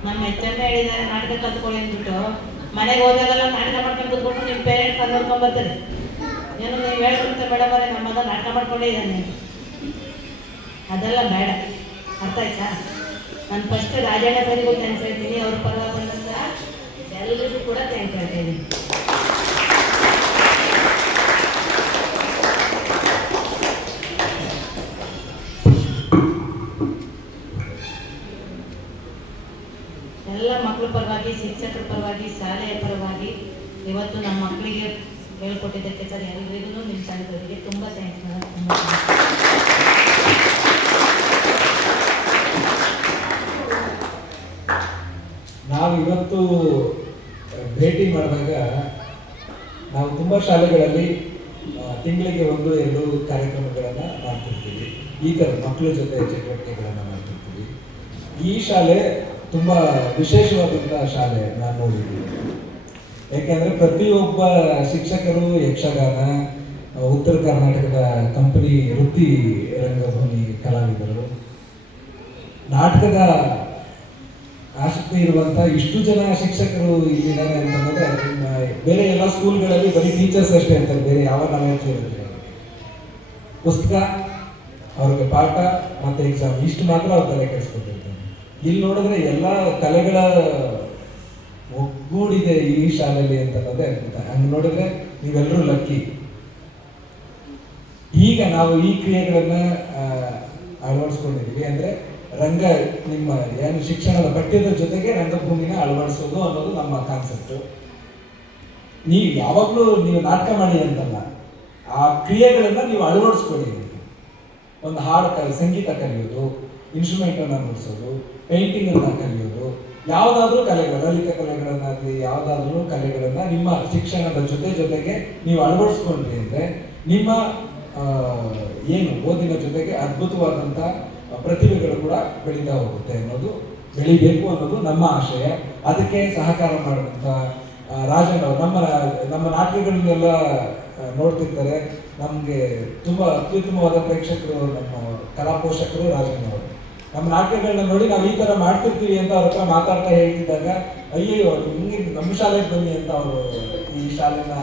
ನಮ್ಮ ಹೆಚ್ಚನ್ನ ಹೇಳಿದ್ದಾರೆ ನಾಟಕ ಕಲ್ತ್ಕೊಳ್ಳಿ ಅಂದ್ಬಿಟ್ಟು ಮನೆಗೆ ಹೋದಾಗೆಲ್ಲ ನಾಟಕ ಮಾಡ್ಕೊಂಡು ಕೂತ್ಕೊಂಡು ನಿಮ್ಮ ಪೇರೆಂಟ್ಸ್ ನೋಡ್ಕೊಂಡ್ಬರ್ತಾರೆ. ಏನು ನೀವು ಹೇಳ್ಕೊಂತ ಮೇಡಮ್ ಅವರೇ ನಮ್ಮ ಮಗ ನಾಟಕ ಮಾಡ್ಕೊಂಡೇ ಇದ್ದಾನೆ, ಅದೆಲ್ಲ ಬೇಡ. ಅರ್ಥ ಆಯ್ತಾ? ನಾನು ಫಸ್ಟ್ ರಾಜಣ್ಣ ಸರಿಗೂ ಥ್ಯಾಂಕ್ಸ್ ಹೇಳ್ತೀನಿ, ಅವ್ರ ಪರವಾಗಿ ಬಂದಂತ ಎಲ್ಲರಿಗೂ ಕೂಡ ಥ್ಯಾಂಕ್ಸ್ ಹೇಳ್ತಾ ಇದ್ದೀನಿ. ಎಲ್ಲ ಮಕ್ಕಳ ಪರವಾಗಿ, ಶಿಕ್ಷಕರ ಪರವಾಗಿ, ಶಾಲೆಯ ಪರವಾಗಿ ಇವತ್ತು ನಮ್ಮ ಮಕ್ಕಳಿಗೆ ಹೇಳ್ಕೊಟ್ಟಿದ್ದಕ್ಕೆ ಸರ್ ಎಲ್ಲರಿಗೂ ನಿಮ್ಮ ತಂಡದವರಿಗೆ ತುಂಬ ಥ್ಯಾಂಕ್ಸ್. ನಾವು ಇವತ್ತು ಭೇಟಿ ಮಾಡಿದಾಗ ನಾವು ತುಂಬ ಶಾಲೆಗಳಲ್ಲಿ ತಿಂಗಳಿಗೆ 1-2 ಕಾರ್ಯಕ್ರಮಗಳನ್ನು ಮಾಡ್ತಿರ್ತೀವಿ. ಈ ಥರ ಮಕ್ಕಳ ಜೊತೆ ಚಟುವಟಿಕೆಗಳನ್ನು ಮಾಡ್ತಿರ್ತೀವಿ. ಈ ಶಾಲೆ ತುಂಬ ವಿಶೇಷವಾದಂಥ ಶಾಲೆ ನಾನು ನೋಡಿದ್ದೀನಿ. ಯಾಕೆಂದರೆ ಪ್ರತಿಯೊಬ್ಬ ಶಿಕ್ಷಕರು ಯಕ್ಷಗಾನ, ಉತ್ತರ ಕರ್ನಾಟಕದ ಕಂಪನಿ ವೃತ್ತಿ ರಂಗಭೂಮಿ ಕಲಾವಿದರು, ನಾಟಕದ ಆಸಕ್ತಿ ಇರುವಂಥ ಇಷ್ಟು ಜನ ಶಿಕ್ಷಕರು ಇಲ್ಲಿದ್ದಾರೆ ಅಂತಂದರೆ ಬೇರೆ ಎಲ್ಲ ಸ್ಕೂಲ್ಗಳಲ್ಲಿ ಬರೀ ಟೀಚರ್ಸ್ ಅಷ್ಟೇ ಇರ್ತಾರೆ, ಬೇರೆ ಯಾವ ನಾಲೆಡ್ಜ್ ಇರುತ್ತೆ. ಪುಸ್ತಕ, ಅವ್ರಿಗೆ ಪಾಠ ಮತ್ತು ಎಕ್ಸಾಮ್ ಇಷ್ಟು ಮಾತ್ರ ಅವ್ರ ತಲೆ ಕೆಡಿಸ್ಕೊತಿರ್ತಾರೆ. ಇಲ್ಲಿ ನೋಡಿದ್ರೆ ಎಲ್ಲ ಕಲೆಗಳ ಒಗ್ಗೂಡಿದೆ ಈ ಶಾಲೆಯಲ್ಲಿ ಅಂತನ್ನೋದೇ ಅನ್ಸುತ್ತೆ. ಹಂಗೆ ನೋಡಿದ್ರೆ ನೀವೆಲ್ಲರೂ ಲಕ್ಕಿ. ಈಗ ನಾವು ಈ ಕ್ರಿಯೆಗಳನ್ನ ಅಳವಡಿಸ್ಕೊಂಡಿದ್ದೀವಿ. ಅಂದರೆ ರಂಗ ನಿಮ್ಮ ಏನು ಶಿಕ್ಷಣದ ಪಠ್ಯದ ಜೊತೆಗೆ ರಂಗಭೂಮಿನ ಅಳವಡಿಸೋದು ಅನ್ನೋದು ನಮ್ಮ ಕಾನ್ಸೆಪ್ಟು. ನೀವು ಯಾವಾಗಲೂ ನೀವು ನಾಟಕ ಮಾಡಿ ಅಂತಲ್ಲ, ಆ ಕ್ರಿಯೆಗಳನ್ನು ನೀವು ಅಳವಡಿಸ್ಕೊಳ್ಳಿ. ಒಂದು ಹಾಡು ಸಂಗೀತ ಕಲಿಯೋದು, ಇನ್ಸ್ಟ್ರೂಮೆಂಟನ್ನು ನುಡಿಸೋದು, ಪೇಂಟಿಂಗನ್ನು ಕಲಿಯೋದು, ಯಾವುದಾದ್ರೂ ಕಲೆಗಳು, ಲಲಿತ ಕಲೆಗಳನ್ನಾಗಲಿ ಯಾವುದಾದ್ರೂ ಕಲೆಗಳನ್ನು ನಿಮ್ಮ ಶಿಕ್ಷಣದ ಜೊತೆಗೆ ನೀವು ಅಳವಡಿಸ್ಕೊಂಡ್ರಿ ಅಂದರೆ ನಿಮ್ಮ ಏನು ಓದಿನ ಜೊತೆಗೆ ಅದ್ಭುತವಾದಂಥ ಪ್ರತಿಭೆಗಳು ಕೂಡ ಬೆಳೀತಾ ಹೋಗುತ್ತೆ ಅನ್ನೋದು, ಬೆಳಿಬೇಕು ಅನ್ನೋದು ನಮ್ಮ ಆಶಯ. ಅದಕ್ಕೆ ಸಹಕಾರ ಮಾಡುವಂಥ ರಾಜಣ್ಣ ಅವರು ನಮ್ಮ ನಾಟಕಗಳನ್ನೆಲ್ಲ ನೋಡ್ತಿರ್ತಾರೆ. ನಮಗೆ ತುಂಬ ಅತ್ಯುತ್ತಮವಾದ ಪ್ರೇಕ್ಷಕರು ನಮ್ಮ ಕಲಾ ಪೋಷಕರು ರಾಜಣ್ಣ ಅವರು. ನಮ್ಮ ನಾಟಕಗಳನ್ನ ನೋಡಿ ನಾವು ಈ ಥರ ಮಾಡ್ತಿರ್ತೀವಿ ಅಂತ ಅವ್ರ ಹತ್ರ ಮಾತಾಡ್ತಾ ಹೇಳ್ತಿದ್ದಾಗ, ಅಯ್ಯೋ ಹಿಂಗೆ ನಮ್ಮ ಶಾಲೆಗೆ ಬನ್ನಿ ಅಂತ ಅವರು ಈ ಶಾಲೆನ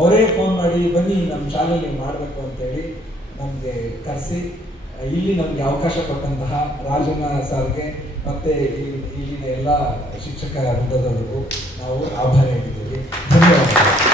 ಅವರೇ ಫೋನ್ ಮಾಡಿ ಬನ್ನಿ ನಮ್ಮ ಶಾಲೆಯಲ್ಲಿ ಮಾಡಬೇಕು ಅಂತೇಳಿ ನಮಗೆ ಕರೆಸಿ ಇಲ್ಲಿ ನಮಗೆ ಅವಕಾಶ ಕೊಟ್ಟಂತಹ ರಾಜಣ್ಣ ಸರ್ಗೆ ಮತ್ತು ಇಲ್ಲಿನ ಎಲ್ಲ ಶಿಕ್ಷಕ ವೃಂದದವರಿಗೂ ನಾವು ಆಭಾರಿ ಆಗಿದ್ದೀವಿ. ಧನ್ಯವಾದಗಳು.